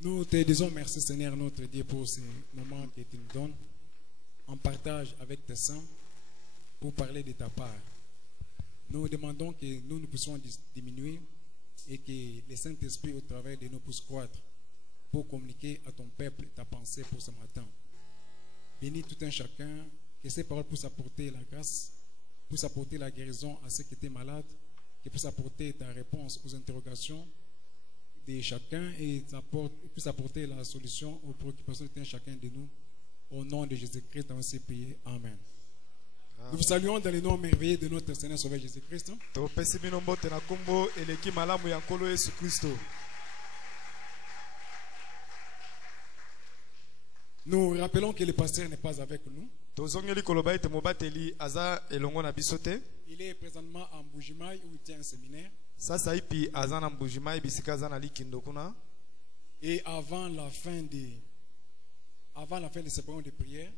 Nous te disons merci Seigneur notre Dieu pour ces moments que tu nous donnes en partage avec tes saints pour parler de ta part. Nous demandons que nous puissions diminuer et que le Saint-Esprit au travers de nous puisse croître pour communiquer à ton peuple ta pensée pour ce matin. Bénis tout un chacun, que ces paroles puissent apporter la grâce, puissent apporter la guérison à ceux qui étaient malades, que puissent apporter ta réponse aux interrogations de chacun et puisse apporter la solution aux préoccupations de chacun de nous. Au nom de Jésus-Christ, dans ces prières. Amen. Nous vous saluons dans le nom merveilleux de notre Seigneur Sauveur Jésus-Christ. Nous rappelons que le pasteur n'est pas avec nous. Il est présentement en Boujimaï où il tient un séminaire. Et avant la fin de ce programme de prière,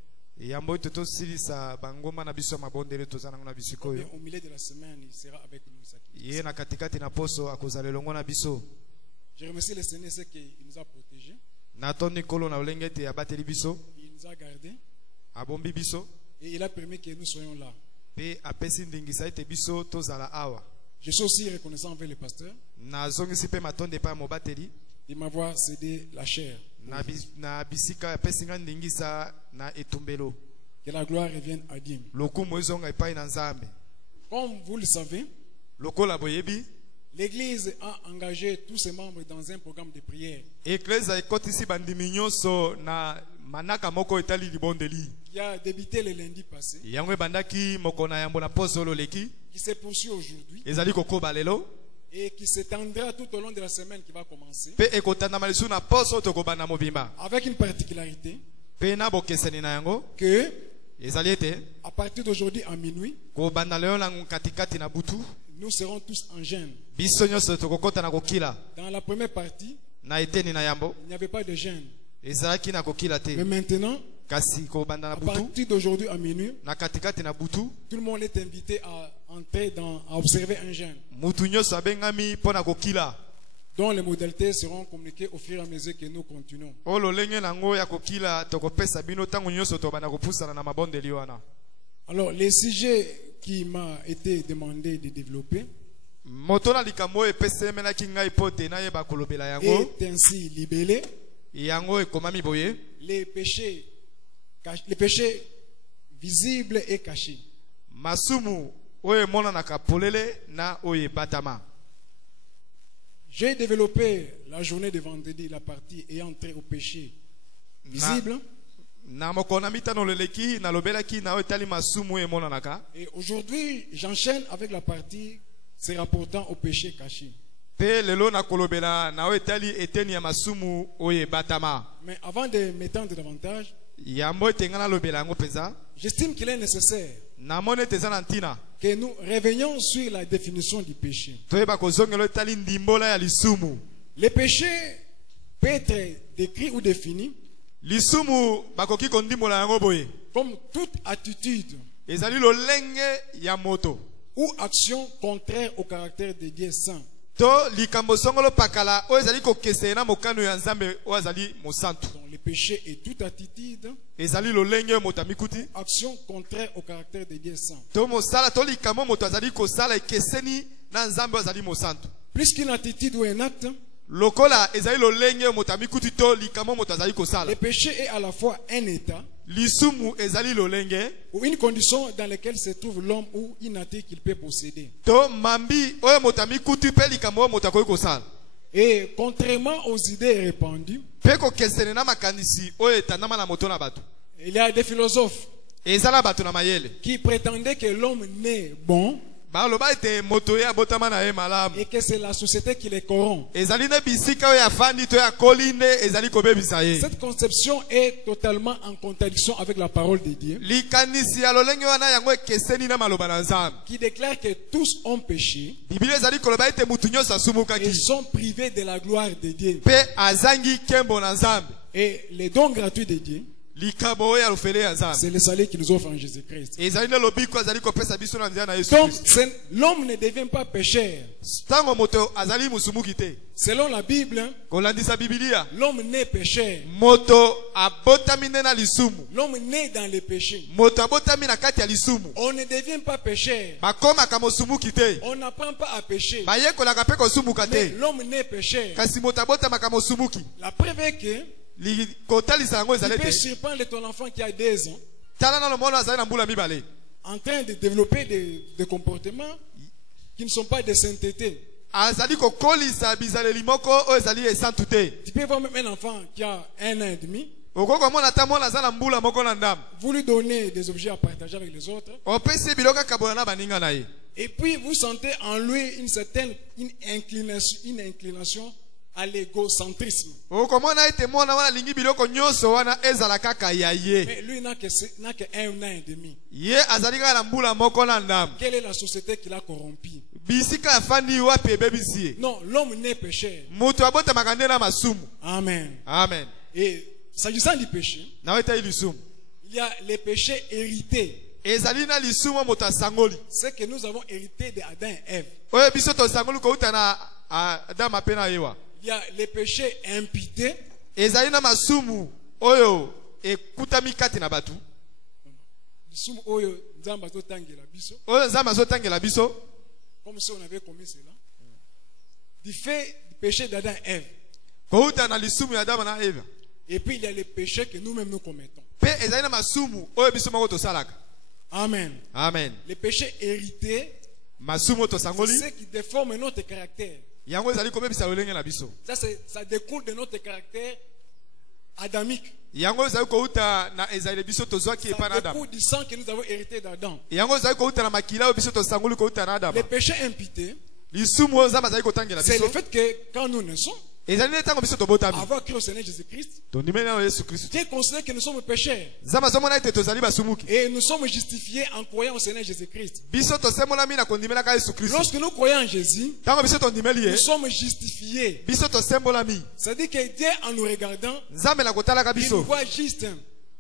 au milieu de la semaine, il sera avec nous. Je remercie le Seigneur ce qu'il nous a protégés. Il nous a gardés. Et il a permis que nous soyons là. Je suis aussi reconnaissant envers le pasteur de m'avoir cédé la chair. Que la gloire revienne à Dieu. Comme vous le savez, l'Église a engagé tous ses membres dans un programme de prière qui a débuté le lundi passé, qui se poursuit aujourd'hui et qui s'étendra tout au long de la semaine qui va commencer, avec une particularité que à partir d'aujourd'hui à minuit, nous serons tous en jeûne. Dans la première partie, il n'y avait pas de jeûne. Mais maintenant, à partir d'aujourd'hui à minuit, tout le monde est invité à entrer à observer un jeûne, dont les modalités seront communiquées au fur et à mesure que nous continuons. Alors, les sujets qui m'a été demandé de développer est ainsi libellé: les péchés visibles et cachés. J'ai développé la journée de vendredi la partie ayant trait au péché visible. Et aujourd'hui, j'enchaîne avec la partie se rapportant au péché caché. Pe lelo na kolobela na etali eteni ya masumu oye batama. Mais avant de m'étendre davantage, Yambo etengana lobela ngo peza. j'estime qu'il est nécessaire Na mone tezana ntina. que nous revenions sur la définition du péché. Toyeba kozongelo etali ndimbola ya lisumu. Le péché peut être décrit ou défini Lisumu bakoki kondimbola yango boye. comme toute attitude Ezali lolenge ya moto. ou action contraire au caractère de Dieu saint. To likambo songolo pakala o ezali kokese na mokano ya Nzambe o ezali mosantu. Donc le péché est toute attitude, Ezali lolenge moto amikuti. action contraire au caractère de Dieu saint. To mosala to likambo moto azali kosala ekeseni na Nzambe ezali mosantu. Plus qu'une attitude ou un acte, Lokola ezali lolenge moto amikuti to likambo moto azali kosala. le péché est à la fois un état Lisumu ezali lolenge ou une condition dans laquelle se trouve l'homme ou une nature qu'il peut posséder. to mambi oyo moto amikuti pe likambo oyo moto akoki kosala. Et contrairement aux idées répandues, Pe kokesene na makanisi oyo etandama na moto na bato. il y a des philosophes Ezala bato na mayele. qui prétendaient que l'homme naît bon Baloba ete moto ya botama na ye malamu. et que c'est la société qui les corrompt. Ezali na bisika oyo afandi to ya koline ezali kobebisa ye. Cette conception est totalement en contradiction avec la parole de Dieu, Likanisi ya lolenge wana yango ekeseni na maloba na Nzambe. qui déclare que tous ont péché Biblia ezali koloba ete mutu nyonso et asumukaki sont privés de la gloire de Dieu. pe azangi kembo na Nzambe. Et les dons gratuits de Dieu, Likambo oyo ya lofele ya Nzambe. c'est le salut qu'il nous offre en Jésus-Christ. Ezali na lobiko azali kopesa biso na nzela na Yesu Donc, Kristo. l'homme ne devient pas pécheur. Tango moto azali musumuki te. Selon la Bible, Kolandisa Biblia. l'homme naît pécheur. Moto abotami nde na lisumu. L'homme naît dans le péché. Moto abotami na kati ya lisumu. On ne devient pas pécheur. Bakomaka mosumuki te. On n'apprend pas à pécher. Bayekolaka pe kosumuka Mais te. l'homme naît pécheur. Kasi moto abotamaka mosumuki. La preuve est que Kotalisa yango tu ezali peux te. surprendre ton enfant qui a 2 ans Tala na lomono azali na mbula mibale. en train de développer des comportements qui ne sont pas de sainteté. Azali kokolisa bizaleli moko oyo ezali esantu te. Tu peux voir même un enfant qui a 1 an et demi, Okokomona ata mwana aza na mbula moko na ndambo. vous lui donnez des objets à partager avec les autres, Opesi biloko kaka boya na baninga na ye. et puis vous sentez en lui une inclination à l'égocentrisme. Okomona ete mwana wana lingi biloko nyonso wana ezala kaka ya ye. Mais lui n'a que 1 an et demi. Ye azali kaka na mbula moko na ndambo. Quelle est la société qui l'a corrompu? Bisika afandi wapi ebebisi ye. Non, l'homme n'est pécheur. Moto abotamaka nde na masumu. Amen. Amen. Et s'agissant du péché, Na weta lisumu. il y a les péchés hérités. Ezali na lisumu moto asangoli. C'est que nous avons hérité d'Adam et Ève. Oyo biso tosangoli kouta na Adama pe na Ewa. Il y a les péchés imputés. Ezali na masumu oyo ekutami kati na batu. Lisumu oyo nzamba totangela biso, Oyo Nzambe azotangela biso. comme si on avait commis cela. Du fait du péché d'Adam et Ève. Kouta na lisumu ya Adama na Eva. Et puis il y a les péchés que nous-mêmes nous commettons. Pe ezali na masumu oyo biso moko tosalaka. Amen. Amen. Les péchés hérités, Masumu c'est tosangoli. ce qui déforme notre caractère. Yango ezali kobebisa lolenge na biso. Ça découle de notre caractère adamique. Yango ezali kouta na ezali biso tozwaki epa na Ça Adam. découle du sang que nous avons hérité d'Adam. Yango ezali kouta na makila oyo biso tosangoli kouta na Adam. Les péchés imputés, Lisumu oyo Nzambe azali kotangela c'est biso. le fait que quand nous naissons, Ezali na tango biso tobotami. avoir cru au Seigneur Jésus-Christ, Tondimeli na Yesu Kristo. Dieu considère que nous sommes pécheurs. Nzambe azomona ete tozali basumuki. Et nous sommes justifiés en croyant au Seigneur Jésus-Christ. Biso tosembolami na kondimelaka Yesu Kristo. Lorsque nous croyons en Jésus, Tango biso tondimeli nous ye. sommes justifiés. Biso tosembolami. C'est-à-dire que Dieu, en nous regardant, Nzambe na kotalaka il nous biso. voit juste.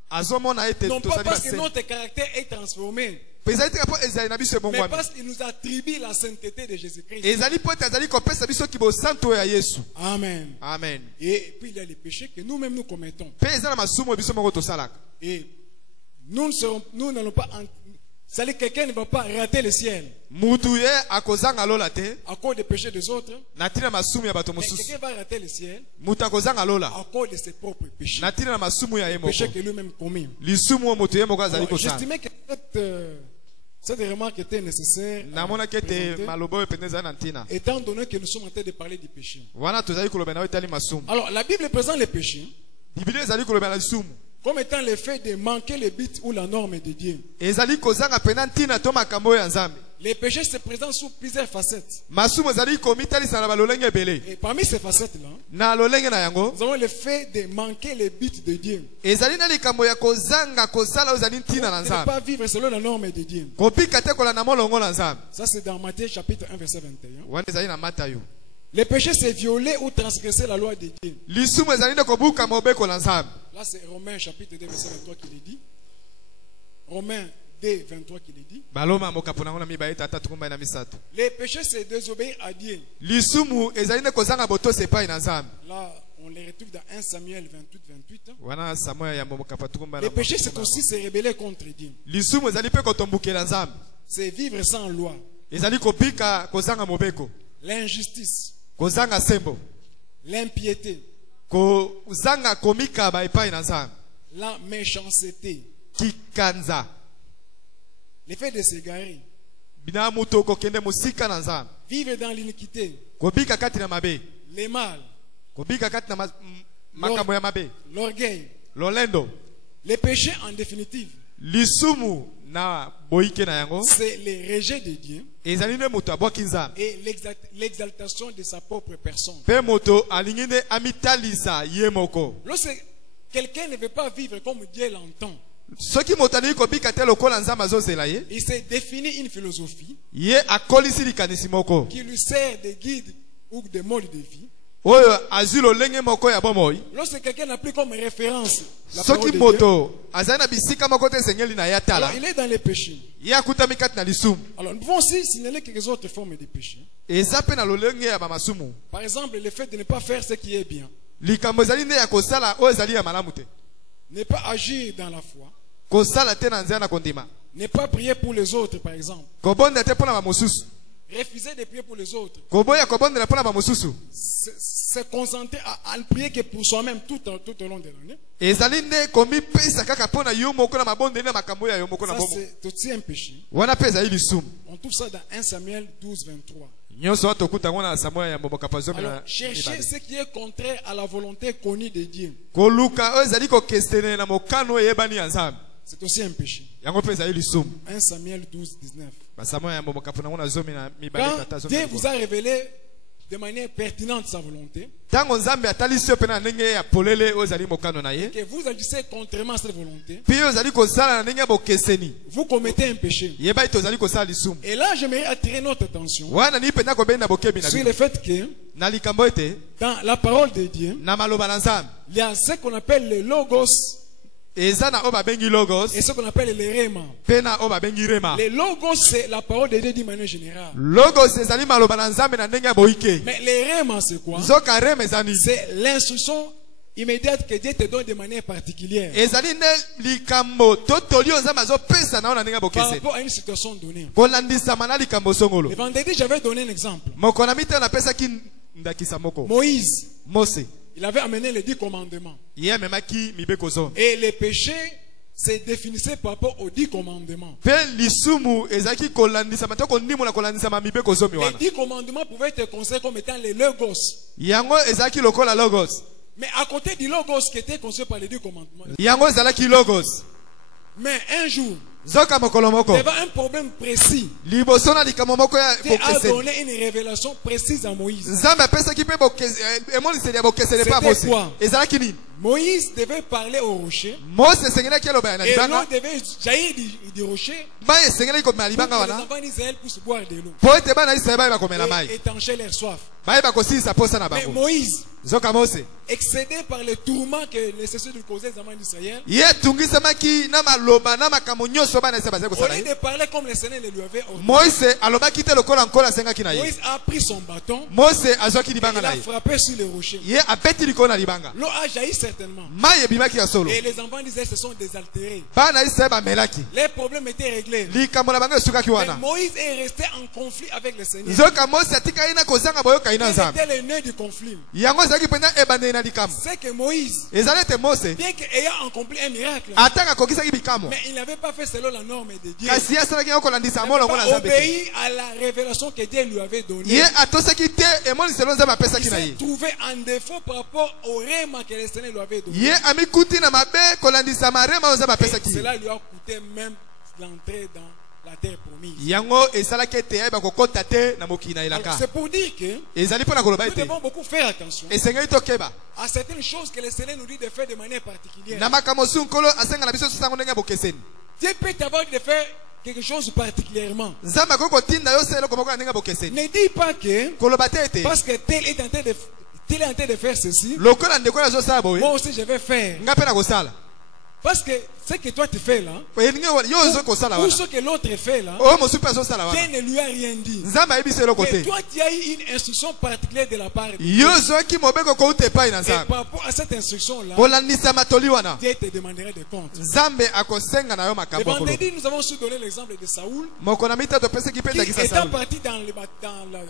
Azomona ete Non pas tozali parce que base. notre caractère est transformé, Ezali te po ezali na biso mais ebongwami. parce qu'il nous attribue la sainteté de Jésus-Christ. Ezali po ete azali kopesa biso kibosanto ya Yesu. Amen. Amen. Et puis il y a les péchés que nous-mêmes nous commettons. Pe ezali na masumu oyo biso moko tosalaka. Et nous n'allons pas. C'est-à-dire que quelqu'un ne va pas rater le ciel Mutu ye akozanga lola te. à cause des péchés des autres. Na tina masumu ya bato Mais mosusu. quelqu'un va rater le ciel Mutu akozanga lola. à cause de ses propres péchés. Na tina na masumu ya ye moko. Péchés que lui-même commis. Lisumu oyo moto ye moko azali Alors, kosala. j'estimais que cette remarque était nécessaire. à Namonaki ete présenter, maloba oyo pene ezali na ntina. étant donné que nous sommes en train de parler du péché. Wana tozali koloba na oyo etali masumu. Alors, la Bible présente le péché Biblia ezali koloba na lisumu. comme étant le fait de manquer le but ou la norme de Dieu. Ezali kozanga pena ntina to makambo oyo ya Nzambe. Les péchés se présentent sous plusieurs facettes. masumu ezali komitalisana na balolenge ebele Et parmi ces facettes-là, na lolenge na yango nous avons le fait de manquer les buts de Dieu. ezali na likambo ya kozanga kosala oyo ezali ntina na De ne nzambe pas vivre selon la norme de Dieu. kopika te kolanda molongo na nzambe Ça, c'est dans Matthieu chapitre 1, verset 21. wana ezali na Matayo. Les péchés, c'est violer ou transgresser la loi de Dieu. lisumu ezali nde kobuka mobeko na nzambe. Là, c'est Romains chapitre 2, verset 23 qui le dit. Romains 2, 23 qui le dit. baloma mokapo nango na mibale tata tukumbai na misato. Les péchés, c'est désobéir à Dieu. lisumu ezali nde kozanga botosi epai na nzambe. Là, on les retrouve dans 1 Samuel 28, 28. wana samuel ya mokapo tukumbai na Les péchés, c'est aussi se rebeller contre Dieu. lisumu ezali mpe kotombukela nzambe. C'est vivre sans loi. ezali kopika kozanga mobeko, L'injustice, kozanga sembo, l'impiété, kozanga komikaba epai na nzambe, la méchanceté, kikanza, le fait de s'égarer, bina mutu kokende mosika na nzambe, vivre dans l'iniquité, kobika kati na mabe, les mal, kobika kati na makambo ya mabe, l'orgueil, lolendo, les péchés en définitive. lisumu na boyike na yango C'est le rejet de Dieu ezali nde moto abwaki nzambe et l'exaltation de sa propre personne. mpe moto alingi nde amitalisa ye moko. Lorsque quelqu'un ne veut pas vivre comme Dieu l'entend, soki moto alingi kobika te lokola nzambe azozela ye, il s'est défini une philosophie ye akolisi likanisi moko qui lui sert de guide ou de mode de vie. oyo azwi lolenge moko ya bomoi. Lorsque quelqu'un n'a plus comme référence la parole soki de Dieu, moto azali na bisika moko te esengeli na ye atala, alors il est dans les péchés. ye akutami kati na lisumu. Alors nous pouvons aussi signaler quelques autres formes de péché. eza mpe na lolenge ya bamasumu. Par exemple, le fait de ne pas faire ce qui est bien, likambo ezali nde ya kosala oyo ezali ya malamu te, ne pas agir dans la foi, kosala te na nzela na kondima, ne pas prier pour les autres, par exemple, kobonda te mpo na bamosusu, refuser de prier pour les autres, koboya kobondela mpo na bamosusu. se concentrer à ne prier que pour soi-même tout au long de l'année. ezali nde komipesa kaka mpo na yo moko na mabondeli na makambo ya yo moko na Ça, bomo, c'est aussi un péché. wana mpe ezali lisumu. On trouve ça dans 1 Samuel 12, 23. nyonso wana tokuta yango na samuel ya moboka zomi Alors, na chercher mibale. ce qui est contraire à la volonté connue de Dieu, koluka oyo ezali kokestene na mokano oyo eyebani ya nzambe, c'est aussi un péché. yango mpe ezali lisumu. 1 Samuel 12, 19. basamuel ya moboka nango na zomi na mibale Quand tata zomi Dieu na vous libwa. a révélé de manière pertinente sa volonté, ntango nzambe atalisi yo mpe na ndenge ya polele oyo ezali mokano na ye, que vous agissez contrairement à cette volonté, mpe oyo ozali kosala na ndenge ya bokeseni, vous commettez un péché. yeba ete ozali kosala lisumu. Et là, j'aimerais attirer notre attention wana nii mpenza kobenda bokebi na sur bino le fait que na likambo ete dans la parole de Dieu, na maloba na nzambe il y a ce qu'on appelle le logos eza na oyo babengi logos et ce qu'on appelle le rema. mpe na oyo babengi rema. Le logos, c'est la parole de Dieu d'une manière générale. logos ezali maloba na nzambe na ndenge ya boyike. Mais le rema, c'est quoi? nzoka rema eza nini? C'est l'instruction immédiate que Dieu te donne de manière particulière ezali nde likambo totoli oyo nzambe azopesa na yo na ndenge ya par bokeseni, rapport à une situation donnée. kolandisama na likambo songolo. Le vendredi, j'avais donné un exemple. moko na mite napesaki ndakisa moko. Moïse, mose il avait amené les 10 commandements. ye amemaki mibeko zomi, Et les péchés se définissaient par rapport aux 10 commandements. mpe lisumu ezalaki kolandisama to kondimola kolandisama mibeko zomi Les wana. 10 commandements pouvaient être considérés comme étant les logos. yango ezalaki lokola logos, Mais à côté du logos qui était conçu par les 10 commandements, yango ezalaki logos. mais un jour, nzoka mokolo moko devant un problème précis, liboso na likambo moko ya Dieu a bokeseni, donné une révélation précise à Moïse. nzambe apesaki mpe emoniseli ya bokeseni mpe ya C'était mose. quoi? ezalaki nini? Moïse devait parler au rocher. mose esengelaki elobaya na Et l'eau libanga, devait jaillir du rocher mai esengelaki komela pour libanga que les wana enfants d'Israël puissent boire de l'eau mpo ete bana israele bayeba komela et mai, étancher leur soif. bayeba kosilisa posa na Mais bango. Moïse, nzoka mose excédé par les tourments que nécessite de causer les enfants d'Israël, ye etungisamaki na maloba na makambo nyonso bana israele bazali au kosala lieu ye, de parler comme le Seigneur le lui avait ordonné, moise alobaki te lokola nkolo asengaki na ye. Moïse a pris son bâton mose azwaki et libanga il na a ye, frappé sur le rocher. ye abeti likolo na libanga, L'eau a jailli certainement. mai ebimaki ya solo, Et les enfants d'Israël se sont désaltérés. bana israele bamelaki, Les problèmes étaient réglés. likambo na bango esukaki Mais wana. Moïse est resté en conflit avec le Seigneur. nzoka mose atikali na kozanga boyokai na Quel nzambe, était le nœud du conflit? yango ezalaki mpenza ebandeli na likambo. C'est que Moïse, ezali ete mose bien qu'ayant accompli un miracle, atanga akokisaki bikamwa, mais il n'avait pas fait selon la norme de Dieu. kasi asalaki yango kolandisa Il molongo n'a na pas nzambe te. obéi à la révélation que Dieu lui avait donnée. ye atosaki te emoniselo nzambe Il apesaki na s'est ye, trouvé en défaut par rapport au rhéma que le Seigneur lui avait donné. ye amikuti na mabe kolandisa marema oyo nzambe Et apesaki ye. cela lui a coûté même l'entrée dans la terre promise. Yango esalaki ete ayeba kokota te na mokili na elaka. C'est pour dire que Ezali mpona koloba nous ete devons beaucoup faire attention esengeli tokeba à certaines choses que le Seigneur nous dit de faire de manière particulière. na makambo mosusu nkolo asenga na biso sango ndenge ya bokeseni. Dieu peut t'avoir de faire quelque chose particulièrement. Nzambe akoki kotinda yo se eloko moko na ndenge ya bokeseni. Ne dis pas que Koloba te ete parce que tel est en train de faire ceci, lokola ndeko oyo azosala boye moi aussi je vais faire. nga mpe na kosala. Parce que ce que toi tu fais là, Elingi yo ozo kosala ou wana ce que l'autre fait là, oyo mosusu mpe azosala Dieu wana ne lui a rien dit. Nzambe ayebi biso eloko Mais te. toi tu as eu une instruction particulière de la part de Dieu. Yo ozwaki mobeko kouta epai na Et Nzambe par rapport à cette instruction là, kolandisa matoli wana Dieu te demanderait des comptes. Nzambe akosenga na yo Le makambo ya koloba. vendredi, nous avons su donner l'exemple de Saoul moko na mita topesaki mpe qui ndakisa étant Sauli parti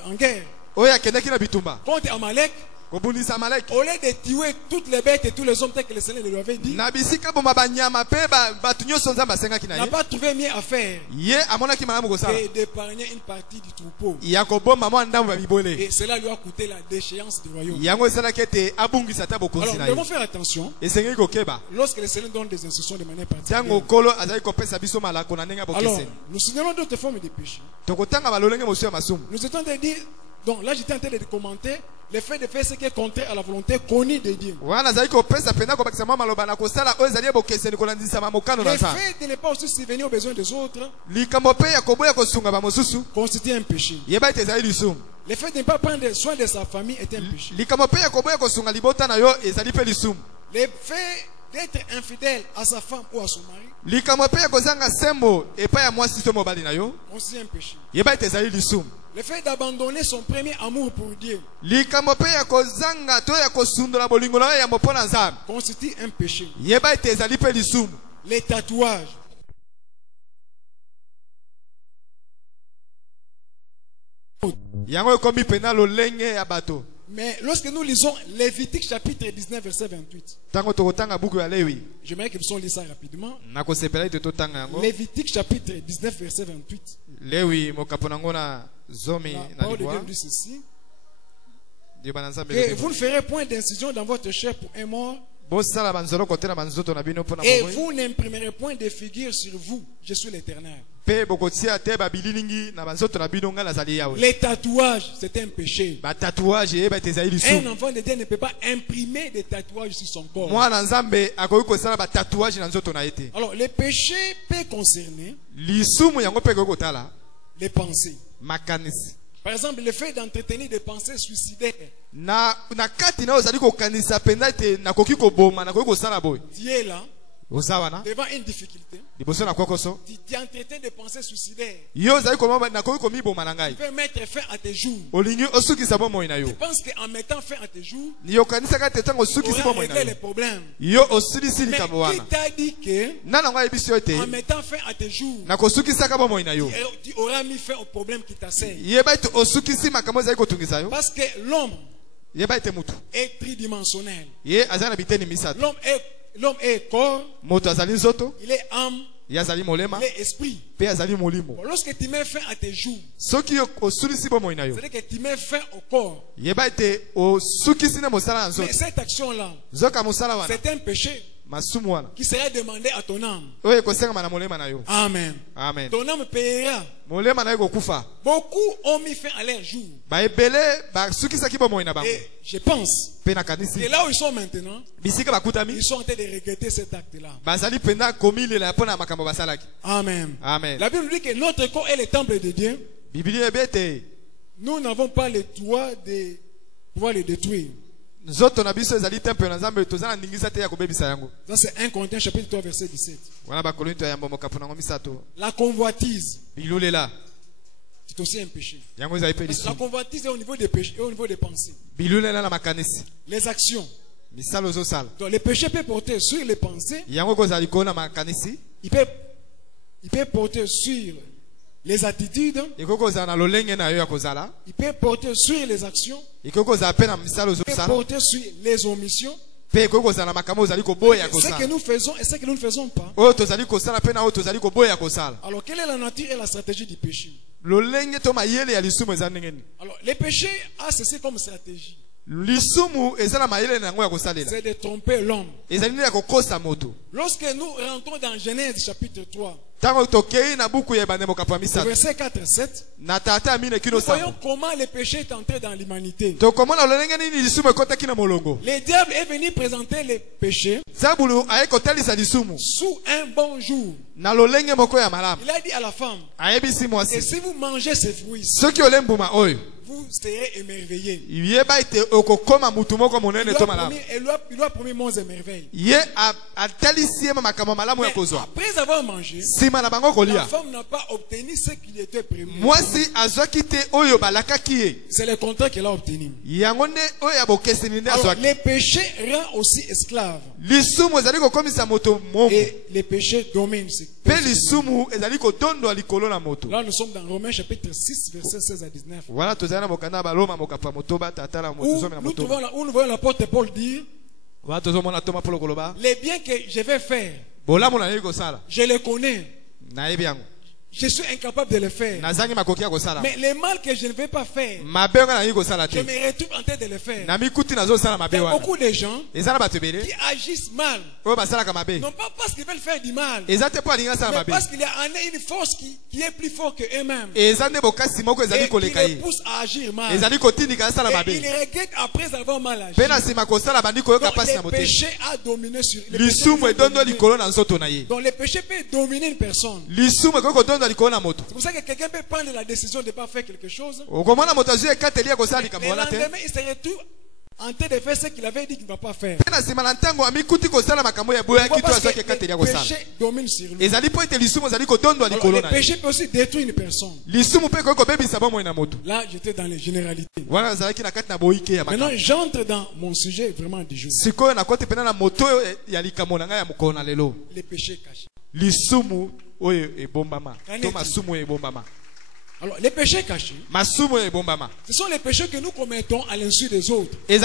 en guerre oyo akendaki na bitumba contre Amalek, kobundisa Amaleki au lieu de tuer toutes les bêtes et tous les hommes tels que le Seigneur lui avait dit, na bisika boma banyama mpe bato nyonso Nzambe asengaki na n'a ye pas trouvé mieux à faire ye amonaki malamu kosala que d'épargner une partie du troupeau. ya kobomba mwa ndambo ya bibole Et cela lui a coûté la déchéance du royaume. yango esalaki ete abungisa ata Alors bokonzi nous na devons ye faire attention esengeli kokeba lorsque le Seigneur donne des instructions de manière ntango particulière. nkolo azali kopesa biso malako na ndenge ya Alors, bokeseni nous signalons d'autres formes de péché. tokotanga balolenge mosusu ya masumu Nous étions en train de dire, donc là j'étais en train de commenter le fait de faire ce qui est contraire à la volonté connue de Dieu. wana azali kopesa mpenza kobakisa mwa maloba na kosala oyo ezali ebokeseni kolandisama mokano na Le Nzambe fait de ne pas aussi subvenir aux besoins des autres likambo mpe ya koboya kosunga bamosusu constitue un péché. yeba ete ezali lisumu Le fait de ne pas prendre soin de sa famille est un péché. likambo mpe ya koboya kosunga libota na yo ezali mpe lisumu Le fait d'être infidèle à sa femme ou à son mari likambo mpe ya kozanga sembo epai ya mwasi to mobali na yo constitue un péché. yeba ete ezali lisumu Le fait d'abandonner son premier amour pour Dieu likambo mpe ya kozanga to ya kosundola bolingo na yo yambo mpo na Nzambe constitue un péché. yeba ete ezali mpe lisumu Les tatouages, yango ekomi mpena lolenge ya bato. mais lorsque nous lisons Lévitique chapitre 19 verset 28, Ntango tokotanga buku ya Lewi j'aimerais que nous puissions lire ça rapidement. nakosepela ete totanga yango Lévitique chapitre 19 verset 28. Lewi mokapo nango na zomi La na parole de Dieu libwa dit ceci, ndio bana Nzambe que elobi vous ne ferez point d'incision dans votre chair pour un mort, bosala banzoloko te na banzoto na bino mpo na et bomoi vous n'imprimerez point de figure sur vous. Je suis l'Éternel. mpe bokotia te babililingi na banzoto na bino ngai nazali yawe Les tatouages, c'est un péché. batatouage eyeba ete ezali Un lisumu enfant de Dieu ne peut pas imprimer des tatouages sur son corps. mwana Nzambe akoki kosala batatouage na nzoto na ye te Alors, le péché peut concerner lisumu yango mpe ekoki kotala les pensées. makanisi Par exemple, le fait d'entretenir des pensées suicidaires. na kati na oyo ozali kokanisa mpenza ete nakoki koboma nakoki kosala boye Tu es là, oza wana devant une difficulté. liboso na kokoso Tu entretiens des pensées suicidaires. yo ozali komoma nakoki komiboma na Tu ngai veux mettre fin à tes jours. olingi osukisa bomoi na yo Tu penses qu'en mettant fin à tes jours, yokanisaka ete ntango tu osukisi auras bomoi na réglé les yo problèmes. yo osilisi Mais likambo qui wana t'a dit que nana ngo ayebisi yo ete en mettant fin à tes jours, nakosukisaka bomoi na yo tu auras mis fin au problème qui t'assèle? yeba ete osukisi makambo ezali kotungisa yo Parce que l'homme yeba ete mutu est tridimensionnel. ye azali na biteni misato L'homme est corps, moto azali nzoto il est âme, ye azali molema il est esprit. mpe azali molimo Bon, lorsque tu mets fin à tes jours, soki yo osulisi bomoi na yo c'est-à-dire que tu mets fin au corps. yeba ete osukisi na mosala na Mais nzoto cette action-là, zoka mosala wana c'est un péché masumu wana qui sera demandé à ton âme. oyo ekosengama na molema na yo Amen. amen Ton âme payera. molema na yo ekokufa Beaucoup ont mis fin à leur jour. baebele basukisaki bomoi na bango Et je pense mpe nakanisi que là où ils sont maintenant, bisika bakutami ils sont en train de regretter cet acte-là. bazali mpenza komilela mpo na makambo basalaki Amen. amen La Bible dit que notre corps est le temple de Dieu. biblia eyebi ete Nous n'avons pas le droit de pouvoir le détruire. nzoto na biso ezali temple na Nzambe toza na ndingisa te ya kobebisa yango Ça, c'est 1 Corinthiens chapitre 3, verset 17. wana bakorinto ya yambo mokapo nango misato La convoitise, bilulela c'est aussi un péché. yango ezali mpe La lisumu convoitise est au niveau des péchés et au niveau des pensées. bilulela na makanisi Les actions. misala ozosala Donc, le péché peut porter sur les pensées, yango ekozala likolo na makanisi il peut porter sur les attitudes, ekoki kozala na lolenge na yo ya kozala il peut porter sur les actions, ekoki kozala mpe na misala il peut ozosala porter sur les omissions. mpe ekoki kozala na makambo ozali koboya Ce que kosala nous faisons et ce que nous ne faisons pas. oyo tozali kosala mpe na oyo tozali koboya kosala Alors, quelle est la nature et la stratégie du péché? lolenge to mayele ya lisumu eza ndenge nini Alors, le péché a ceci comme stratégie. lisumu eza na mayele na yango ya kosalela C'est de tromper l'homme. ezali nde ya kokosa moto Lorsque nous rentrons dans Genèse chapitre 3, Au verset 4 et 7, nous voyons comment le péché est entré dans l'humanité. Le diable est venu présenter les péchés sous un bon jour. Il a dit à la femme, et si vous mangez ces fruits, vous serez émerveillés. Il lui a promis monts et merveilles. Après avoir mangé, la femme n'a pas obtenu ce qu'il était prévu. C'est le contraire qu'elle a obtenu. Alors, les péchés rendent aussi esclaves. Et les péchés dominent. Là, nous sommes dans Romains chapitre 6, versets 16 à 19. Où nous voyons l'apôtre Paul dire, les biens que je vais faire, je les connais. Je suis incapable de le faire. Mais les mal que je ne vais pas faire, je me retrouve en train de le faire. Il y a beaucoup de gens qui agissent mal. Non pas parce qu'ils veulent faire du mal, mais parce qu'il y a une force qui est plus forte qu'eux-mêmes. Et qui les pousse à agir mal. Et ils regrettent après avoir mal agi. Donc le péché a dominé sur le péché. Donc le péché peut dominer une personne. C'est pour ça que quelqu'un peut prendre la décision de ne pas faire quelque chose. Mais le lendemain, il se retrouve en train de faire ce qu'il avait dit qu'il ne va pas faire. Le péché domine sur lui. Le péché peut aussi détruire une personne. Là, j'étais dans les généralités. Maintenant, j'entre dans mon sujet vraiment du jour. Les péchés cachés. Alors, les péchés cachés, ce sont les péchés que nous commettons à l'insu des autres. Les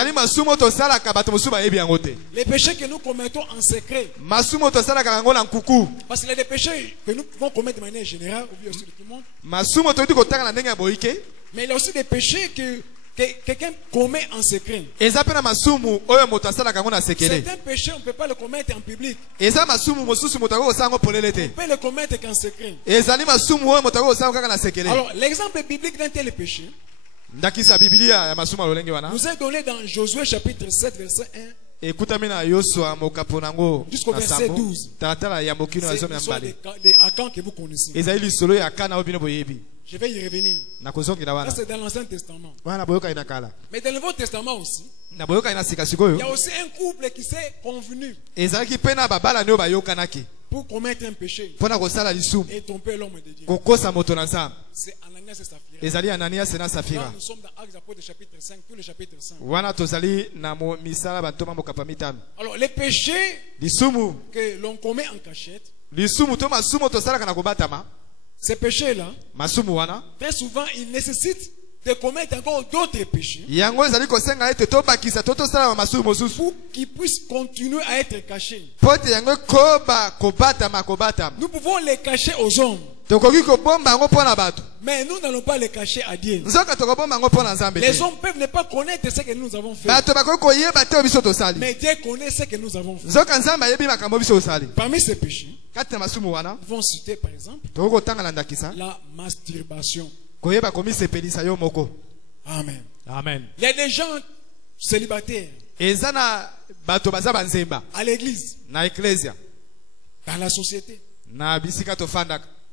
péchés que nous commettons en secret. Parce qu'il y a des péchés que nous pouvons commettre de manière générale, au vu aussi de tout le monde. Mais il y a aussi des péchés que quelqu'un commet en secret. Certains péchés, on ne peut pas le commettre en public. On peut le commettre qu'en secret. Alors, l'exemple biblique d'un tel péché nous est donné dans Josué chapitre 7, verset 1. Jusqu'au verset 12. C'est l'histoire des Acans que vous connaissez. Je vais y revenir. Là, c'est dans l'Ancien Testament. Mais dans le Nouveau Testament aussi, il y a aussi un couple qui s'est convenu pour commettre un péché et tromper l'homme de Dieu. C'est Ananias et Saphira. Là, nous sommes dans Actes des Apôtres chapitre 5, tout le chapitre 5. Alors, les péchés que l'on commet en cachette, ces péchés-là, très souvent, ils nécessitent de commettre encore d'autres péchés pour qu'ils puissent continuer à être cachés. Nous pouvons les cacher aux hommes, mais nous n'allons pas les cacher à Dieu. Les hommes peuvent ne pas connaître ce que nous avons fait, mais Dieu connaît ce que nous avons fait. Parmi ces péchés, nous pouvons citer par exemple la masturbation. Amen. Amen. Il y a des gens célibataires à l'église, dans la société.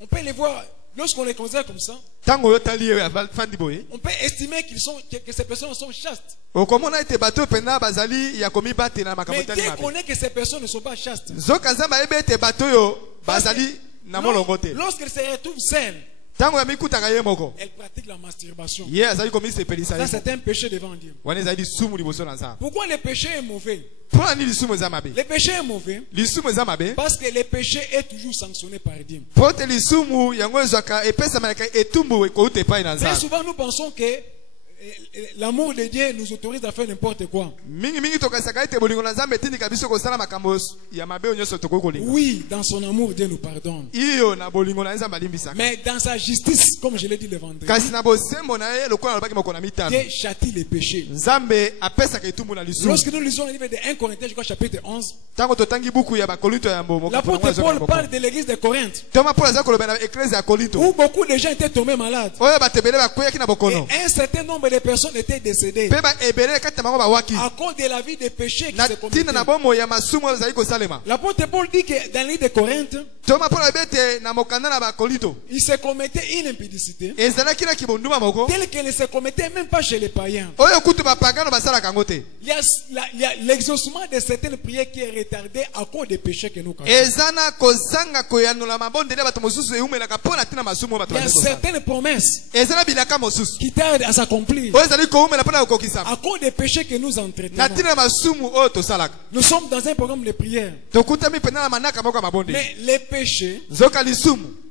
On peut les voir, lorsqu'on les considère comme ça, on peut estimer que ces personnes sont chastes. Mais Dieu connaît que ces personnes ne sont pas chastes. Lorsqu'elles se retrouvent seules, elle pratique la masturbation. Ça, c'est un péché devant Dieu. Pourquoi le péché est mauvais? Le péché est mauvais parce que le péché est toujours sanctionné par Dieu. Très souvent, nous pensons que l'amour de Dieu nous autorise à faire n'importe quoi. Oui, dans son amour, Dieu nous pardonne. Mais dans sa justice, comme je l'ai dit le vendredi, Dieu châtie les péchés. Lorsque nous lisons le livre de 1 Corinthiens, je crois, chapitre 11, l'apôtre Paul parle de l'église de Corinthe, où beaucoup de gens étaient tombés malades. Et un certain nombre de personnes étaient décédées à cause de la vie de péché qui se commettait. L'apôtre Paul dit que dans l'île de Corinthe, il se commettait une impudicité telle qu'elle ne se commettait même pas chez les païens. Il y a l'exaucement de certaines prières qui est retardé à cause des péchés que nous commettons. Il y a certaines promesses qui tardent à s'accomplir à cause des péchés que nous entretenons. Nous sommes dans un programme de prière. Mais les péchés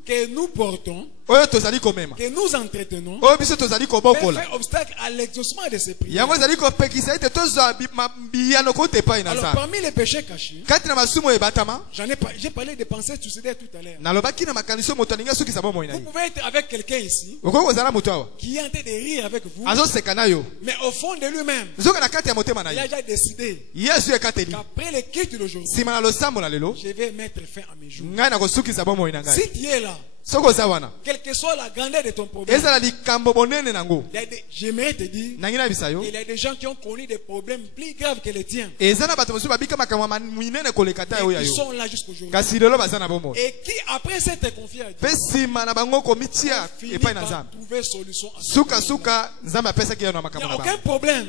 que nous portons, que nous entretenons, peuvent faire obstacle à l'exaucement de ces prières. Alors, parmi les péchés cachés, j'ai parlé des pensées suicidaires tout à l'heure. Vous pouvez être avec quelqu'un ici qui est en train de rire avec vous, mais au fond de lui-même, il a déjà décidé qu'après le culte d'aujourd'hui, je vais mettre fin à mes jours. Si tu es là, quelle que soit la grandeur de ton problème, j'aimerais te dire qu'il y a des gens qui ont connu des problèmes plus graves que les tiens. Et ils sont là jusqu'aujourd'hui. Et qui, après s'être confié à Dieu, finit par trouver solution à ce problème. Il n'y a aucun problème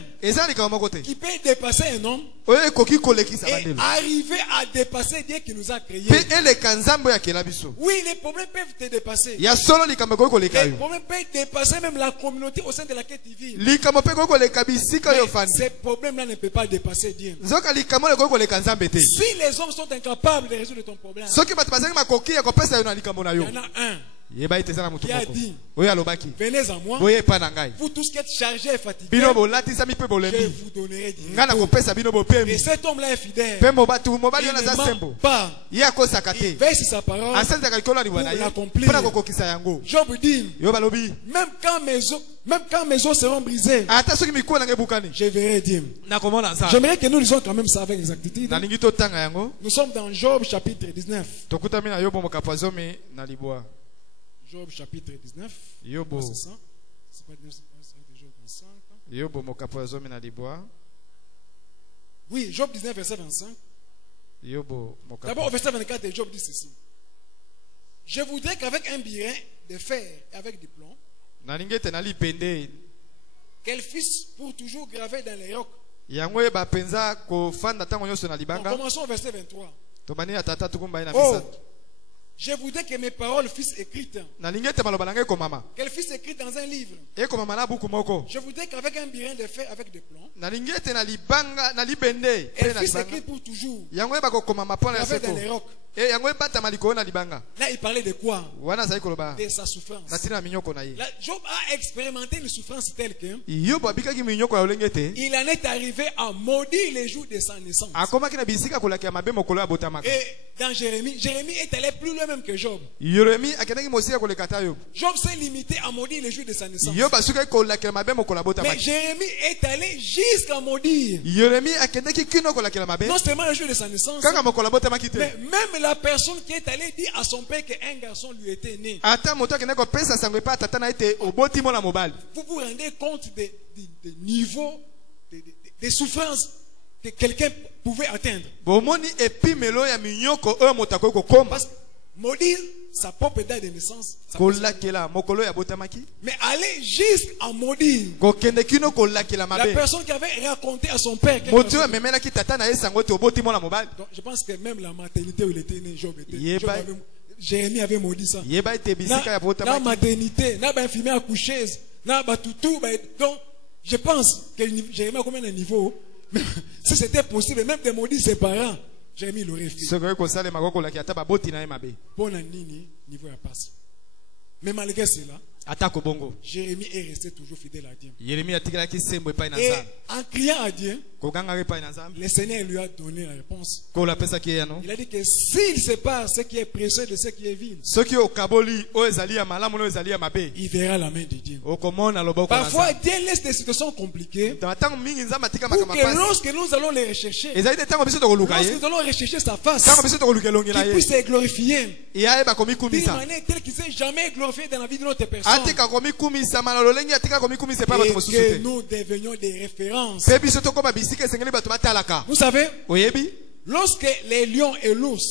qui peut dépasser un homme et arriver à dépasser Dieu qui nous a créés. Oui, les problèmes peuvent te dépasser. Les problèmes peuvent dépasser même la communauté au sein de laquelle tu vis. Mais ces problèmes-là ne peuvent pas dépasser Dieu. Si les hommes sont incapables de résoudre ton problème, il y en a un qui a dit, venez à moi, vous tous qui êtes chargés et fatigués, je vous donnerai du repos. Et cet homme-là est fidèle. Il ne ment pas. Il veille sur sa parole pour l'accomplir. Job dit, même quand mes os seront brisés, je verrai Dieu. J'aimerais que nous lisions quand même ça avec exactitude. Nous sommes dans Job chapitre 19. Job chapitre 19. C'est pas 19, c'est Job 25. Oui, Job 19, verset 25. D'abord, au verset 24, Job dit ceci. Je voudrais qu'avec un birin de fer et avec du plomb, qu'elle fût pour toujours gravée dans les rocs. Commençons au verset 23. Oh, je voudrais que mes paroles fussent écrites. Qu'elles fussent écrites dans un livre. Je voudrais qu'avec un birin de fer avec des plombs, elles fussent écrites pour toujours. Gravées dans les rocs. Là, il parlait de quoi? De sa souffrance. Là, Job a expérimenté une souffrance telle que il en est arrivé à maudire les jours de sa naissance. Et dans Jérémie est allé plus loin même que Job. Job s'est limité à maudire les jours de sa naissance. Mais Jérémie est allé jusqu'à maudire non seulement le jour de sa naissance, mais même la personne qui est allée dire à son père qu'un garçon lui était né. Vous vous rendez compte des niveaux de souffrance que quelqu'un pouvait atteindre. Parce que maudire sa propre date de naissance, mais aller jusqu'à maudire la personne qui avait raconté à son père. Donc, je pense que même la maternité où il était né, Jérémie avait maudit ça. La maternité, la infirmière accoucheuse, donc je pense que Jérémie a combien de niveaux. Si c'était possible, même de maudire ses parents, Jérémie l'aurait fait. Bon, niveau à passe. Mais malgré cela, Atako bongo. Jérémie est resté toujours fidèle à Dieu. Yeremia atikalaki sembo epai na Et Nzambe. en criant à Dieu, Koganga epai na Nzambe. le Seigneur lui a donné la réponse. Ko la pesa ki ya no. Il a dit que s'il sépare ce qui est précieux de ce qui est vil, Soki okaboli o ezali ya malamu no ezali ya mabe. il verra la main de Dieu. Okomona loboko na Parfois, Nzambe. Dieu laisse des situations compliquées Tango mingi Nzambe atika pour makambo que pasi. lorsque nous allons les rechercher, Ezali te tango biso tokoluka lorsque ye. nous allons rechercher sa face, Tango biso tokoluka elongi na qu'il ye. puisse être glorifié Ya eba komi d'une kumisa. manière telle qu'il ne s'est jamais glorifié dans la vie de notre personne. Atika komi kumisa mana lolenge atika komi kumisa pa Et bato mosusu que te. nous devenions des références. Pe biso tokoma bisika esengeli bato batalaka. Vous savez, Oyebi? lorsque les lions et l'ours,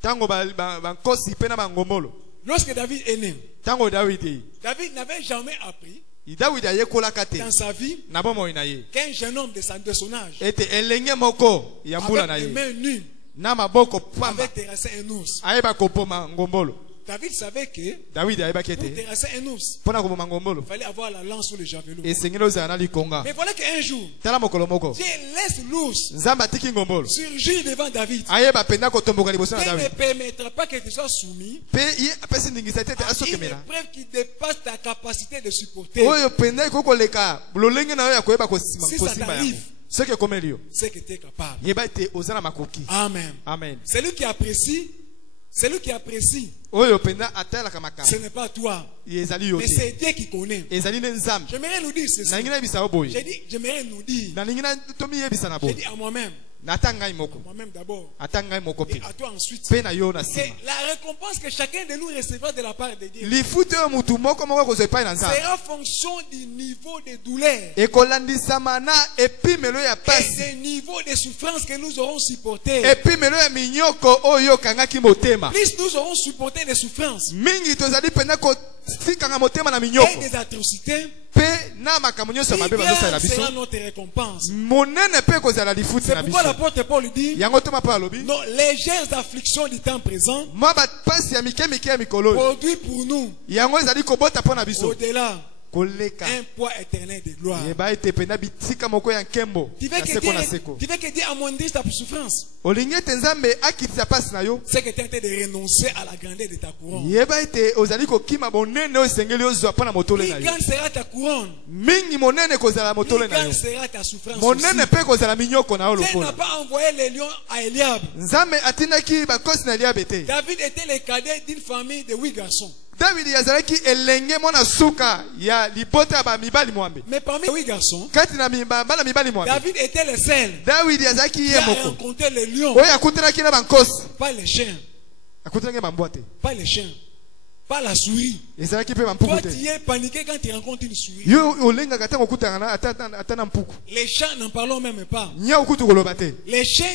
Tango bankosi pe na bangombolo. lorsque David est né, Tango Dawidi. David n'avait jamais appris Dawidi ayekolaka te. dans sa vie Na bomoi na ye. qu'un jeune homme de son âge, Ete elenge moko ya mbula na avec les ye. mains nues, Na maboko pamba. avait terrassé un ours. Ayeba kopoma ngombolo. David savait que Dawidi ayebaki pour ete. terrasser un ours, Pona kopoma ngombolo. il fallait avoir la lance ou le javelot. Esengeli ozala na likonga. Mais voilà qu'un jour, Tala mokolo moko. Dieu laisse l'ours Nzambe atiki ngombolo. surgir devant David. Ayeba penda kotomboka liboso na Dieu ne Dawidi. permettra pas que tu sois soumis Pe ye apesi ndingisa te à une asokemela. épreuve qui dépasse ta capacité de supporter. Oyo penda kokoleka lolenge na yo ya koyeba kosima Si ça kosimba t'arrive, yango. Soki ekomeli yo. c'est que tu es capable. Yeba ete ozala makoki. Amen. Amen. Celui qui apprécie, Oyo penda atalaka ce makambo. n'est pas toi, Ezali yo mais te. c'est Dieu qui connaît. Ezali ne Nzambe. J'aimerais nous dire ceci. Na ngina bisa oboyi. J'aimerais nous dire. Na ngina tomi yebisa na J'ai boyi. dit à moi-même. Nata ngai moko. Moi-même d'abord. Ata ngai moko Et pe. à toi ensuite. Pe na yo na C'est sima. la récompense que chacun de nous recevra de la part de Dieu. Lifuti oyo mutu moko moko kozwa epai na Nzambe. C'est en fonction du niveau de douleur Ekolandisama na epimelo ya et pasi. du niveau de souffrance que nous aurons supporté. Epimelo ya minyoko oyo kangaki motema. Plus nous aurons supporté des souffrances Mingi tozali pena kotikanga motema na et minyoko. des atrocités, Pe na makambo nyonso ya mabe bazosala plus grande biso. sera notre récompense. Monene pe kozala lifuti C'est na pourquoi biso. l'apôtre Paul dit, Yango toma pa alobi. nos légères afflictions du temps présent Mwa bapasi ya mike mike ya mikolo oyo. produit pour nous Yango ezali kobota mpo na biso. au-delà Koleka. un poids éternel de gloire. Yeba ete pena bitika moko ya nkembo. Tu veux Ya que seko na Dieu, seko. tu veux que Dieu amoindrisse ta souffrance. Olingi ete Nzambe akitisa pasi na yo. C'est que tu es en train de renoncer à la grandeur de ta couronne. Yeba ete ozali kokima monene oyo esengeli ozwa mpo na motole Plus na yo. grande sera ta couronne. Mingi monene kozala Plus motole na yo. grande sera ta souffrance. Monene aussi. mpe kozala minyoko na yo Dieu n'a lokola. pas envoyé les lions à Eliab. Nzambe atindaki bakosi na Eliabe te. David était le cadet d'une famille de 8 garçons. Davidi azalaki elenge mwana suka ya libota ya bamibali mwambe. Mais parmi les 8 garçons, Kati na bana mibali mwambe. David était le seul Davidi azalaki qui ye a moko. rencontré les lions, Oyo akutanaki na bankosi. pas les chiens, Akutanaki bambwa te. pas les chiens, pas la souris. Ezalaki mpe Toi, bampuku te. tu es paniqué quand tu rencontres une souris. Yo olengaka ntango okutana na ata na mpuku. Les chats, n'en parlons même pas. Nya okutu koloba te. Les chiens,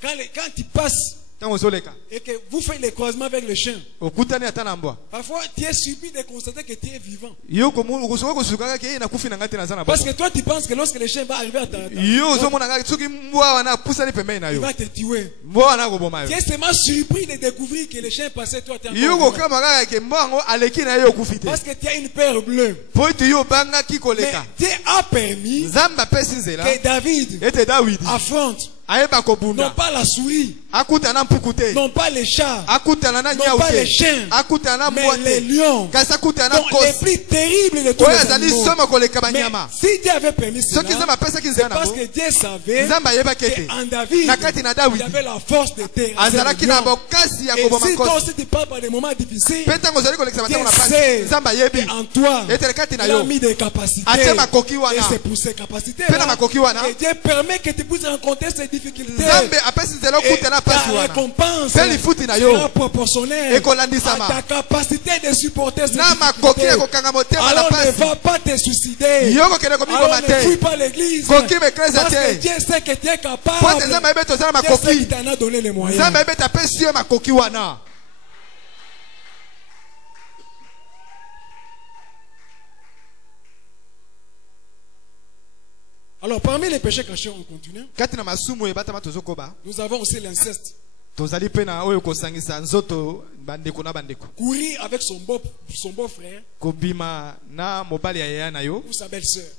quand tu passes Ntango ozoleka. et que vous faites les croisements avec les chiens, Okutani ata na mbwa. parfois tu es surpris de constater que tu es vivant. Yo okosoka kosukaka ke ye nakufi na ngai te naza na Parce bongo. que toi, tu penses que lorsque le chien va arriver à Yo ozomona ngai soki mbwa wana apusani pembeni na il yo. va te tuer. Mbwa wana akoboma Tu yo. es seulement surpris de découvrir que le chien passait, toi tu es Yo encore vivant. kokama kaka ke mbwa yango aleki na ye okufi te. Parce que tu as une peur bleue. Po ete yo obangaki Mais koleka. Dieu a permis Nzambe apesi nzela que David ete Dawidi affronte ayeba non kobunda. pas la souris, Akutana mpuku te. non pas les chats, Akutana na non nyau pas te. les chiens, Akutana na mais mbwa les te. lions. Kasi akutana Donc na les kosi. plus terribles de tous Oyo les azali animaux. soma koleka Mais banyama. si Dieu avait permis Soki cela, Nzambe apesaki nzela na parce bo. que Dieu savait Nzambe ayebaki ete. qu'en David, Na kati na Dawidi. il avait la force de terrasser Azalaki les na lions. bokasi ya Et koboma si toi kosi. aussi tu parles par des moments difficiles, Pe ntango ozali kolekisa Dieu batango na pasi. sait Nzambe ayebi. qu'en toi, Ete kati na il a yo. mis des capacités. Atie makoki wana. Et c'est pour ces capacités Pe na makoki wana. que Dieu permet que tu puisses rencontrer ces difficultés. Nzambe apesi nzela Et okutana ta pasi wana. récompense Pe lifuti na yo. sera proportionnelle Ekolandisama. à ta capacité de supporter ces Na makoki difficultés. ya kokanga motema na Alors ne pasi. va pas te suicider. Yo kokende komiboma Alors ne fuis te. pas l'église. Koki mekreza Parce que te. Dieu sait que tu es Po capable. ete Nzambe ayebe tozala Dieu sait qu'il makoki. t'en a donné les moyens. Nzambe ayebe tapesi yo makoki wana. Alors parmi les péchés cachés, on continue. Kati na masumu ebatama tozokoba. Nous avons aussi l'inceste. Tozali pe na oyo kosangisa nzoto bandeko na bandeko. Courir avec son beau-frère Kobima na mobali ya yaya na yo. ou sa belle-sœur.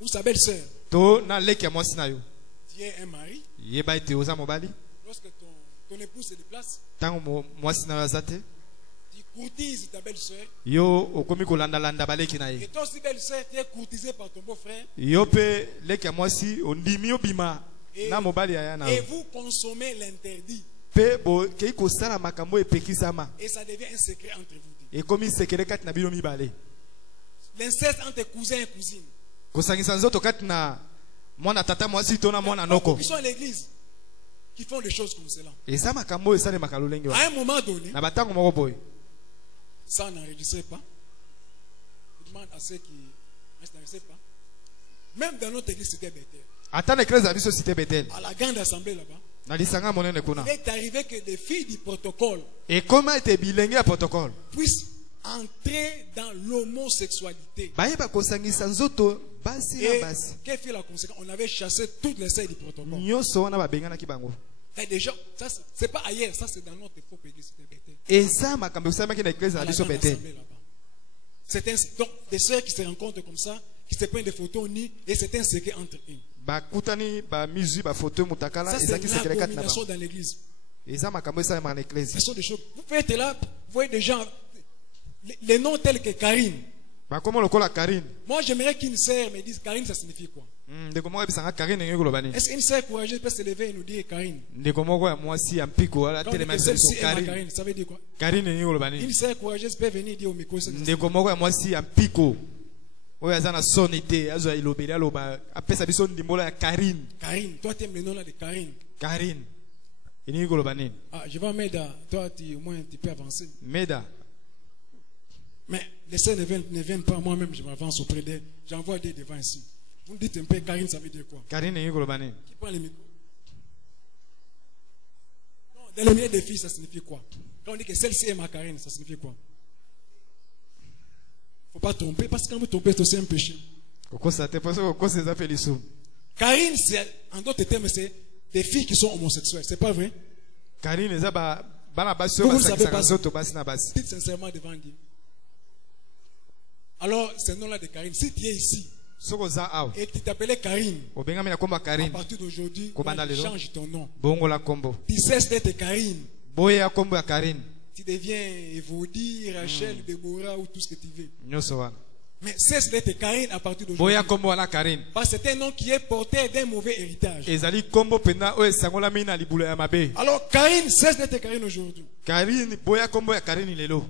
Ou sa belle-sœur. To na leki ya mwasi na yo. Tu es un mari. Yeba ete oza mobali. Lorsque ton épouse se déplace, Tango mwasi na yo aza te. tu courtises ta belle-sœur. Yo okomi kolanda landa baleki na Et ye. toi aussi, belle-sœur, tu es courtisée par ton beau-frère. Yo pe leki ya mwasi ondimi obima na mobali ya na. Et vous consommez l'interdit. Pe bo kei kosala makambo epekisama. Et ça devient un secret entre vous. Ekomi sekele kati na bino mibale. L'inceste entre cousins et cousines. Kosangisa nzoto kati na mwana tata mwasi to na mwana noko. Ils sont à l'église qui font des choses comme cela. Eza makambo esale makalolenge wa. À un moment donné, Na batango moko boy. ça n'enregistrait pas. Je demande à ceux qui n'enregistraient pas. Même dans notre église, c'était Bethel. Ata na eklezia biso cité Bethel. À la grande assemblée là-bas, Na lisanga monene kuna. il est arrivé que des filles du protocole Et comment était bilenge ya protocole? puissent entrer dans l'homosexualité. Bayeba kosangisa nzoto basi na Et basi. quelle fut la conséquence? On avait chassé toutes les sœurs du protocole. Nyonso wana babengana ki bango. Et des gens, ça c'est pas ailleurs, ça c'est dans notre propre église. C'était Bethel. Eza makambo esalamaki na eklezia À na la biso grande Bethel. assemblée là-bas. C'est donc des sœurs qui se rencontrent comme ça, qui se prennent des photos nus, et c'est un secret entre eux. Bakutani ba mizu ba photo mutakala Ça c'est ezaki sekele kati na l'abomination bango. dans l'église. Eza makambo esalamaka na eklezia. Ce sont des choses. Vous pouvez être là, vous voyez des gens, les noms tels que Karine. Bakomo lokola Karine. Moi j'aimerais qu'une sœur me dise Karine, ça signifie quoi? Ndeko moko ebisanga Karine ngeko koloba nini? Est-ce qu'une sœur courageuse peut se lever et nous dire Karine? Ndeko moko ya mwasi ya mpiko ala Quand on dit telema que biso celle-ci est ma Karine. Karine, ça veut dire quoi? Karine ngeko koloba Une nini? sœur courageuse peut venir dire au micro ça. Ndeko moko ya mwasi ya mpiko. Oyo aza na soni te, azo ilobeli aloba apesa biso ndimbola ya Karine. Karine, toi tu aimes le nom là de Karine. Karine. Ini koloba nini? Ah, je vais m'aider. Toi au moins tu peux avancer. Meda. Mais les sœurs ne viennent pas, moi-même je m'avance auprès d'elles. J'envoie des devant ici. Vous me dites un peu Karine, ça veut dire quoi? Karine ngeko koloba nini? Qui prend les micros? Non, dans le milieu des filles, ça signifie quoi? Quand on dit que celle-ci est ma Karine, ça signifie quoi? Il ne faut pas tromper, parce que quand vous trompez, c'est aussi un péché. Kokosa te poso kokosa eza pe lisu. Karine, en d'autres termes, c'est des filles qui sont homosexuelles. C'est pas vrai? Karine eza bana basi Vous oyo ne savez basangisa pas ça. nzoto basi na basi. Dites sincèrement devant Dieu. Alors, ce nom-là de Karine, si tu es ici Soko za awa. et tu t'appelais Karine, Obengami na komba à Karine. partir d'aujourd'hui, Kobanda lelo. change ton nom. Bongo la kombo. Tu cesses d'être Karine. Boye ya kombo ya Karine. Tu deviens Evodie, Rachel, Déborah ou tout ce que tu veux. Nyonso wana. Mais cesse d'être Karine à partir Boye d'aujourd'hui. ya kombo wana Karine. Parce que c'est un nom qui est porteur d'un mauvais héritage. Ezali kombo pena oyo esangolami na libula ya mabe. Alors Karine cesse d'être Karine aujourd'hui. Karine boye ya kombo ya Karine lelo.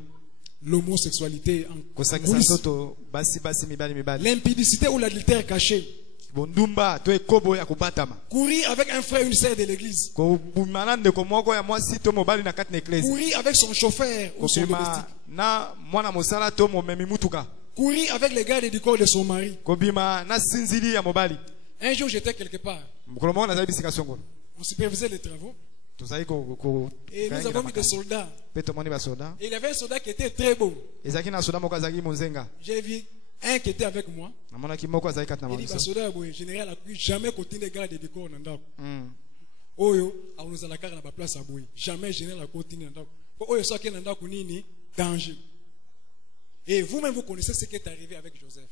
L'homosexualité, Kosangisa nzoto basi basi mibali mibali. l'impudicité ou l'adultère caché. Bondumba to ekobo ya kubatama. Courir avec un frère ou une sœur de l'église. Kobimana ndeko moko ya mwasi to mobali na kati na eklesi. Courir avec son chauffeur ou son domestique. Kobima na mwana mosala to momemi mutuka. Courir avec les gardes du corps de son mari. Kobima na sinzili ya mobali. Un jour j'étais quelque part. Mokolo moko nazali bisika songo. On supervisait les travaux. Tozali Et nous avons mis des soldats. pe tomoni basoda. Et il y avait un soldat qui était très beau. Ezalaki na soda moko azalaki monzenga. J'ai vu un qui était avec moi. Namonaki moko azalaki kati na Il dit, mabiso. soda, général, a jamais continué les gardes du corps. Mm. Oyo nous la carte na place à boy jamais général la continuer ndako oyo so ke ndako nini danger. Et vous-même vous connaissez ce qui est arrivé avec Joseph.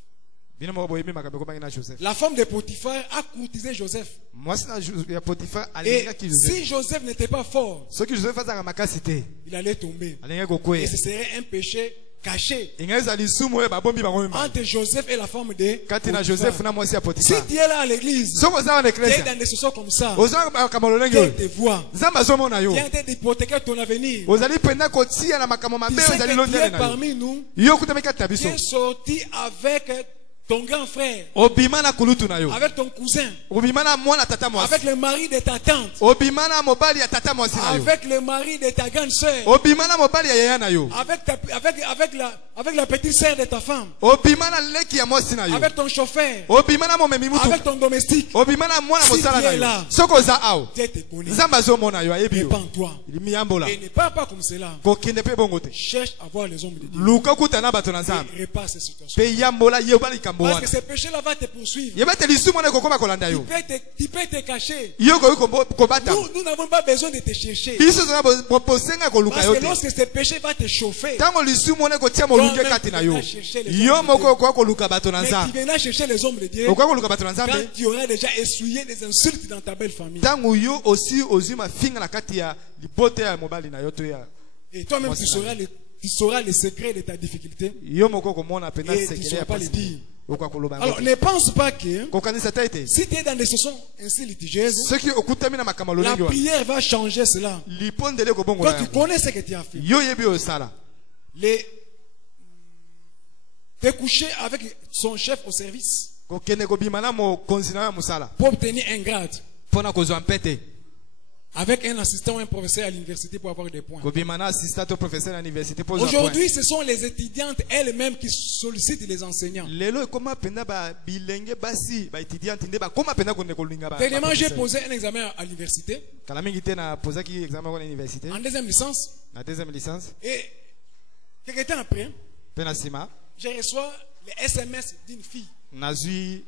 Bino moko boyebi makambo ko bangi na Joseph. La femme de Potiphar a courtisé Joseph. Mwasi na ya Potiphar Et alingaki Joseph. si Joseph n'était pas fort, Soki Joseph azaka makasi te, il allait tomber. alingaki Et kokwe. ce serait un péché caché Ingeza lisumu oyo babombi bango mema. entre Joseph et la femme de Kati na Potiphar. Joseph na mwasi ya Si Potiphar. tu es là à l'église, Soko za na tu es eklezia. dans des situations comme ça, Oza makambo lolenge Dieu oyo. te voit. Nzambe azomona yo. Viens d'hypothéquer ton avenir. Ozali penda kotia na makambo Tu mabe sais ozali que tu londele es na yo. parmi nous. Yo kutamika kati na Tu biso. es sorti avec ton grand frère, Obima na kulutu na yo. avec ton cousin, Obima na mwana tata mwasi. avec le mari de ta tante, Obima na mobali ya tata mwasi na yo. avec le mari de ta grande sœur, Obima na mobali ya yaya na yo. avec la petite sœur de ta femme, Obima na leki ya mwasi na yo. avec ton chauffeur, Obima na momemi mutu. avec ton domestique. Obima na mwana Si mosala tu es na là, yo. Soko za awo. Dieu te connaît. Nzambe azomona yo ayebi yo. Répands-toi. Limiyambola. Et ne parle pas comme cela. Kokende pe bongo te. Cherche à voir les hommes de Dieu. Luka kutana bato na Nzambe. Et répare ces situations. Pe yambola yeba likambo Parce wana. que ces péchés-là vont te poursuivre. Yeba te lisumu na kokoma kolanda yo. Tu peux te cacher. Yo ko kobata. Nous n'avons pas besoin de te chercher. Biso za posenga koluka Parce yo que te. lorsque ces péchés vont te chauffer, Tango lisumu na kotia molunge kati na yo. Yo moko ko koluka bato na mais tu Nzambe. viendras chercher les hommes de Dieu Okwa koluka bato na quand Nzambe. tu auras déjà essuyé des insultes dans ta belle famille. Tango yo aussi ozima finga na kati ya libote ya mobali na yo to ya. Et toi-même, Moi, tu c'est seras tu sauras le secret de ta difficulté Yo moko komona pena et tu ne sekele sauras ya pas le pasi. dire. Okwa koloba. Alors ne pense pas que Kokanisa taite. si tu es dans des situations ainsi litigieuses, Ceux qui okutami na makamalo la lengi wa. prière va changer cela. Lipondele ko bongo. Toi tu connais ce que tu as fait. Yo yebi osala. T'es couché avec son chef au service Kokene ko bimana mo konzina ya musala. pour obtenir un grade. Pona kozwa mpete. Avec un assistant ou un professeur à l'université pour avoir des points. Ko bimana assistant au professeur à l'université pour Aujourd'hui, ce sont les étudiantes elles-mêmes qui sollicitent les enseignants. Lelo koma penda ba bilenge basi ba étudiante ndeba koma penda ko nekolinga ba. Dernièrement, j'ai posé un examen à l'université. Kala mingi te na posa ki examen à l'université. En deuxième licence. Na deuxième licence. Et quelques temps après, Pena sima. je reçois les SMS d'une fille. Nazui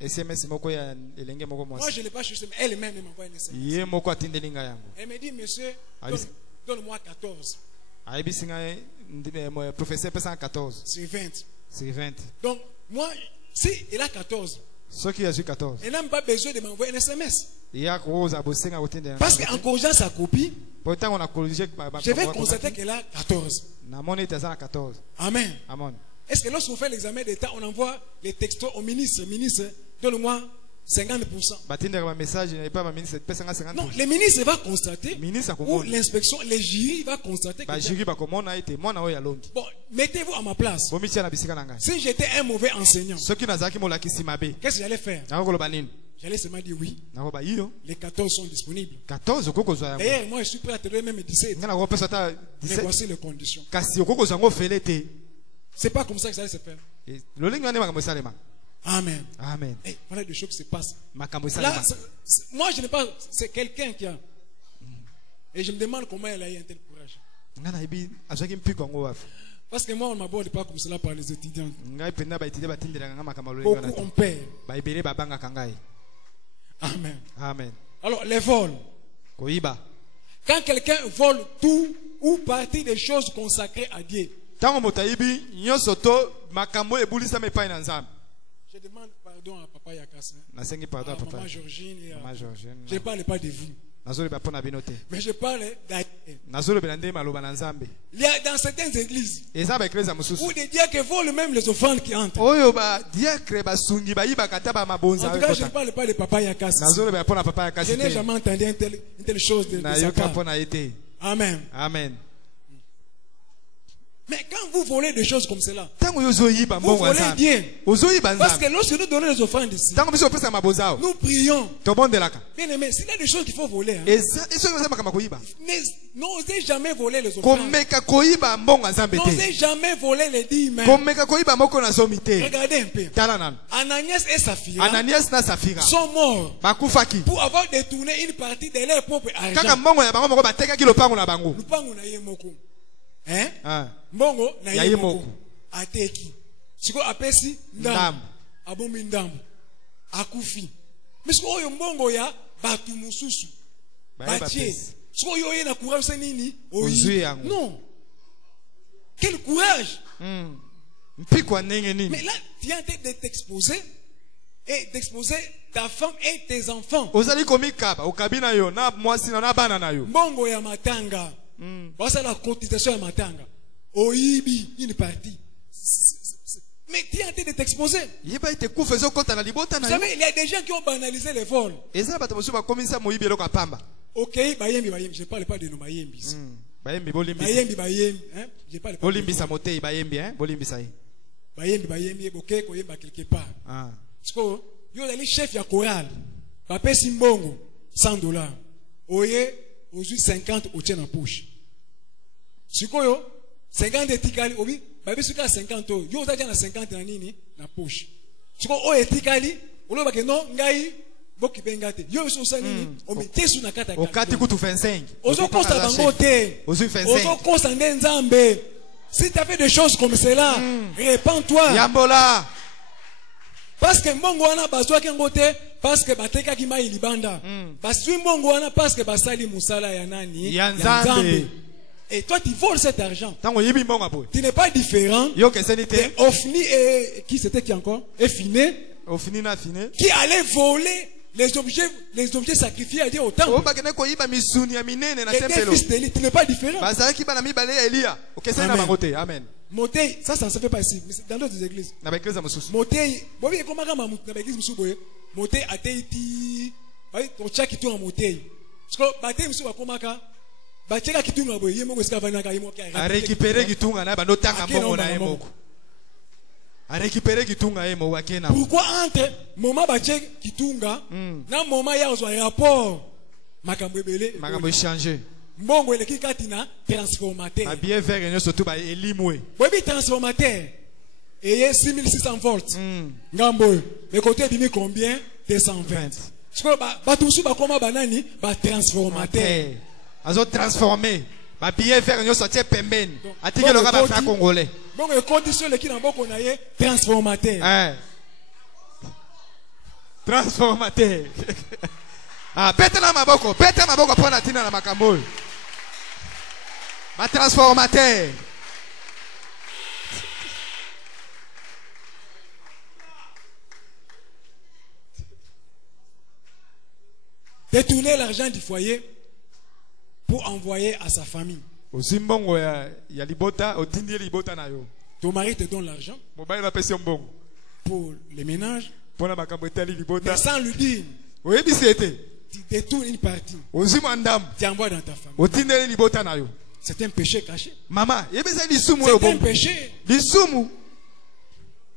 SMS moko ya elenge moko mwasi. Moi, je ne l'ai pas cherché, mais elle-même m'envoie un SMS. Ye moko atindelinga yango. Elle me dit, monsieur, donne-moi 14 Aibi singa mo professeur pesa 14 sur 20. sur 20. Donc, moi, si il a 14, Ce qui a 14. elle n'a même pas besoin de m'envoyer un SMS. Ya koza bosenga otinde. Parce qu'en corrigeant sa copie, pourtant on a corrigé je vais constater qu'elle a 14. Na moni teza 14. Amen. Amen. Est-ce que lorsqu'on fait l'examen d'État, on envoie les textos au ministre, donne-moi 50%. Batinde ba message n'est pas ma ministre pesa 50%. Non, le ministre va constater, Ministre ou l'inspection, les jurys va constater ba jury ba komona ite mwana oya longi. bon, mettez-vous à ma place. Bo mitia na bisika nanga. Si j'étais un mauvais enseignant, Ce qui nazaki molakisi mabe. qu'est-ce que j'allais faire? Na ko loba nini? J'allais seulement dire oui, Na ko ba iyo. les 14 sont disponibles. 14 okoko zwa yango. D'ailleurs, moi je suis prêt à te donner même 17. Ngana ko pesa ta Mais 17. voici les conditions. Kasi okoko zwa ngo felete. C'est pas comme ça que ça allait se faire. Lolingi wane makambo salema. Amen. Amen. Et voilà des choses qui se passent. Makambo Là, salema. moi je n'ai pas, c'est quelqu'un qui a. Et je me demande comment elle a eu un tel courage. Ngana ibi azaki mpiko ngo wafi. Parce que moi on ne m'aborde pas comme cela par les étudiants. Ngai penda ba itide batindira ngama makambo lolingi Beaucoup wana. on perd. Ba ibere babanga kangai. Amen. Amen. Alors les vols. Koiba. Quand quelqu'un vole tout ou partie des choses consacrées à Dieu, Tango motaibi nyonso to makambo ebulisa mepai na nzambe. je demande pardon à Papa Yakas, Nasengi pardon à papa. Maman Georgine et Maman à... Georgine. Je ne parle pas de vous, Nazole ba pona binote. mais je parle d'Aïe. Nazole belande maloba na nzambe. Il y a dans certaines églises Eza ba ekleza mususu. où des diacres volent même les offrandes qui entrent. Oyo ba diacre ba sungi ba yiba kata ba mabonza. En tout cas, je ne parle pas de Papa Yakas. Nazole ba pona papa ya Je n'ai kasite. jamais entendu une telle chose de Na sa yoka part. pona ete. Amen. Amen. Mais quand vous volez des choses comme cela, Tango yozo yiba vous mbongo volez nzambe. bien. Ozo yiba Parce nzambe. que lorsque nous donnons les offrandes ici, Tango biso pesa mabonza. nous prions. To bondelaka. Bien aimé, s'il y a des choses qu'il faut voler, hein, Eza eso ngeza makama koyiba. n'osez jamais voler les offrandes. Komeka koyiba mbongo nzambe te. N'osez jamais voler les 10 mains. Komeka koyiba moko na zomi te. Regardez un peu. Tala nana. Ananias et Saphira Ananias na Safira. sont morts Bakufaki. pour avoir détourné une partie de leur propre Kaka argent. mbongo ya bango moko batekaki lopango na bango. Lupango na ye moko. Hein? Ah. Mbongo na Ya ye ye moko. moko. Ateki. Siko apesi ndambo. Ndambo. Abomi ndambo. Akufi. Mais siko oyo mbongo ya batu mususu. Baye Batie. bapesi. Siko oyo ye na courage se nini? Ozwi yango. Non. Quel courage. Mpikwa ndenge nini? Mais là, tu es en train de t'exposer et d'exposer ta femme et tes enfants. Ozali komikaba okabina yo na mwasi na bana na yo. Mbongo ya matanga. Voici la cotisation ya matanga. Oibi, une partie. Mais tu es en train de t'exposer. Yeba ite kufa zo kota na libota Vous na yo. savez, il y a des gens qui ont banalisé les vols. Eza bato mosu bakomisa moyibi eloko apamba. Ok, bayembi, bayembi. Je ne parle pas de nos bayembi. Bayembi bolimbisa. Bayembi, bayembi. Hein? Je parle pas de Bolimbisa motei bayembi hein? Bolimbisa yi. bayembi, bayembi. Ok, koyemba quelque part. Ah. Siko, yo dali chef ya chorale. Bapesi mbongo, $100. Oye, ozui 50 otie na poche. Siko yo, 50 etikali, obi, babi suka 50 oyo. Yo ozaja na 50 na nini? Na poche. Siko oyo etikali, olo bake no, ngai, boki bengate. Yo so sa nini? Omi tesu na kata. Okati kutu 25. Ozo kosta bango te. Ozui 25. Ozo kosta nde nzambe. Si tu as fait des choses comme cela, répands-toi. Yambola. Parce que mbongo wana bazwa kengo te, parce que bateka ki mai libanda. Basui mbongo wana parce que basali musala ya nani? Ya nzambe. Et toi tu voles cet argent. Tango yibi mbongo apo. Tu n'es pas différent. Yo keseni te. Et Ofni et qui c'était qui encore? Et Finé. Ofini na fine. Qui allait voler les objets sacrifiés à Dieu au temple. Oh, bakene ko yiba misuni ya minene na Et des tempelo. fils d'Élie, tu n'es pas différent. Bazalaki bana mibale ya Elia. Okesana na Amen. bangote. Amen. Motei, ça ne se fait pas ici, mais c'est dans d'autres églises. Na ba église mosusu. Motei, bobi comment kama na église musu boye. Motei ateiti, bayi to chaki tu en motei. Parce que batei musu ba komaka, ba cheka kitu na boye, yemo ko ska vana ka yemo ka. A récupérer kitunga na bando tanga mbongo na yemoko. A récupérer kitunga yemo wakena. Pourquoi entre moment ba chek kitunga na moment ya ozo rapport makambo ebele. Makambo changer. Mbongo eleki katina transformateur. A bien faire nyo surtout ba elimwe. Bobi transformateur. Et 6600 volts. Ngambo. Le côté bimi combien? 220. Parce que ba tout sou ba koma banani ba transformateur. Azo transformer. Ba bien faire nyo sortir pembeni. Atike loka ba fra congolais. Bon les conditions le ki na boko na ye transformateur. Transformateur. Ah, pete na maboko pona tina na makambo. Ma transformateur. Détourner l'argent du foyer pour envoyer à sa famille. Ozimbongo ya libota, otindi libota na yo. Ton mari te donne l'argent Mobile va pesi mbongo. pour les ménages, Pona makambo etali libota. mais sans lui dire, Oyebi siete. tu détournes une partie, Ozima ndam. tu envoies dans ta famille. Otindeli libota na yo. C'est un péché caché. Mama, yebeza lisumu C'est yo un bongo. péché. Lisumu.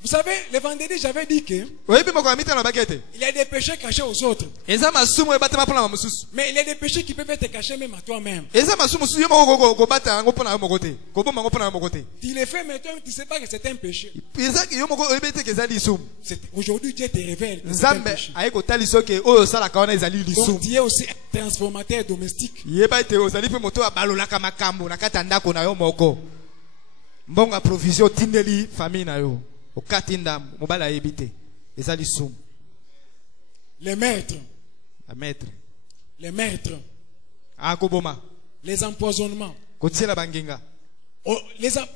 Vous savez, le vendredi, j'avais dit que Oyebi moko amita na bakete. il y a des péchés cachés aux autres. Eza masumu ebatama pona mamususu. Mais il y a des péchés qui peuvent être cachés même à toi-même. Eza masumu su yo moko ko bata ngo pona yo mokote. Ko bomba ngo pona yo mokote. Tu le fais, mais toi, tu ne sais pas que c'est un péché. Eza ki yo moko oyebete ke za lisumu. Aujourd'hui, Dieu te révèle que c'est un Nzambe péché. ayeko tali soke oyo sala kaona ezali Donc, lisumu. tu es aussi un transformateur domestique. Yeba ete ozali pe moto abalolaka makambo na kata ndako na yo moko. Mbonga provision tindeli famille na yo. Okatinda mobala yebite. Ezali lisumu. Les maîtres, A maître. Akoboma. les empoisonnements. Kotiela banginga.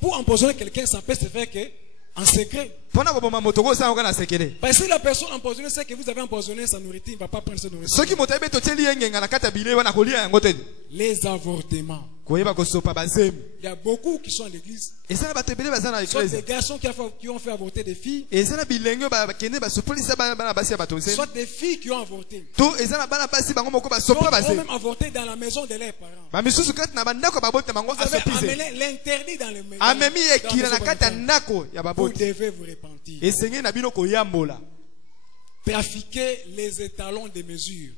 Pour empoisonner quelqu'un, ça peut se faire que, en secret. Pona koboma moto ko sa ngana sekele. Parce que si la personne empoisonnée sait que vous avez empoisonné sa nourriture, il ne va pas prendre sa nourriture. Soki moto ebe toteli yengenga na kata bile wana kolia yango te. Les avortements. Koyeba kosopa bazemi. Il y a beaucoup qui sont à l'église. Ezala bato ebele bazana Soit église. des garçons qui ont fait avorter des filles, Ezala bilengo ba kende ba sopolisa bana basi ya bato zemi. soit des filles qui ont avorté. To ezala bana basi bango moko ba Soit sopa ont bazemi. même avorté dans la maison de leurs parents. Ba misusu kati na bandako babote bango Vous avez asopise. amené l'interdit dans les maisons. Amemi ekila na kata ndako ya Vous babote. devez vous repentir. Esenge na bino koyambola. Trafiquer les étalons de mesure.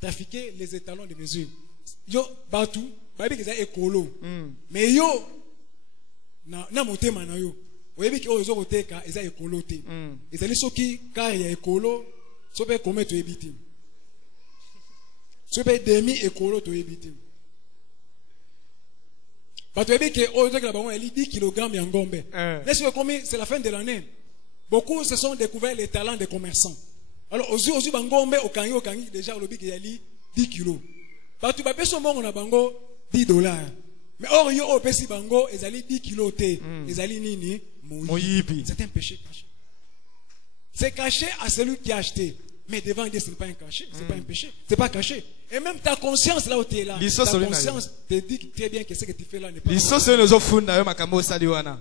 Trafiquer les étalons de mesure. Yo, Batou, babi que c'est écolo. Mais yo, na motema na yo. Oyebi ki ozo koteka eza écolo te. Ezali soki car ya écolo, sobe combien to ebiti. Sobe demi écolo to ebiti. Bato oyebi ki ozo kela bango eli 10 kg ya ngombe. Laisse combien c'est la fin de l'année. Beaucoup se sont découverts les talents des commerçants. Alors, aux bangombe, au kangi, déjà, le big yali 10 kilos. Parce que tu bango na bango $10. Mais or, yo, au pesi bango, ils allaient 10 kilos te. Ils allaient nini, Moyibi. c'est un péché caché. C'est caché à celui qui a acheté. Mais devant Dieu, ce n'est pas un caché. C'est pas un péché. C'est pas caché. Et même ta conscience là où tu es là. Ta conscience te dit très bien que ce que tu fais là n'est pas. Liso so no zo funda yo makambo sali wana.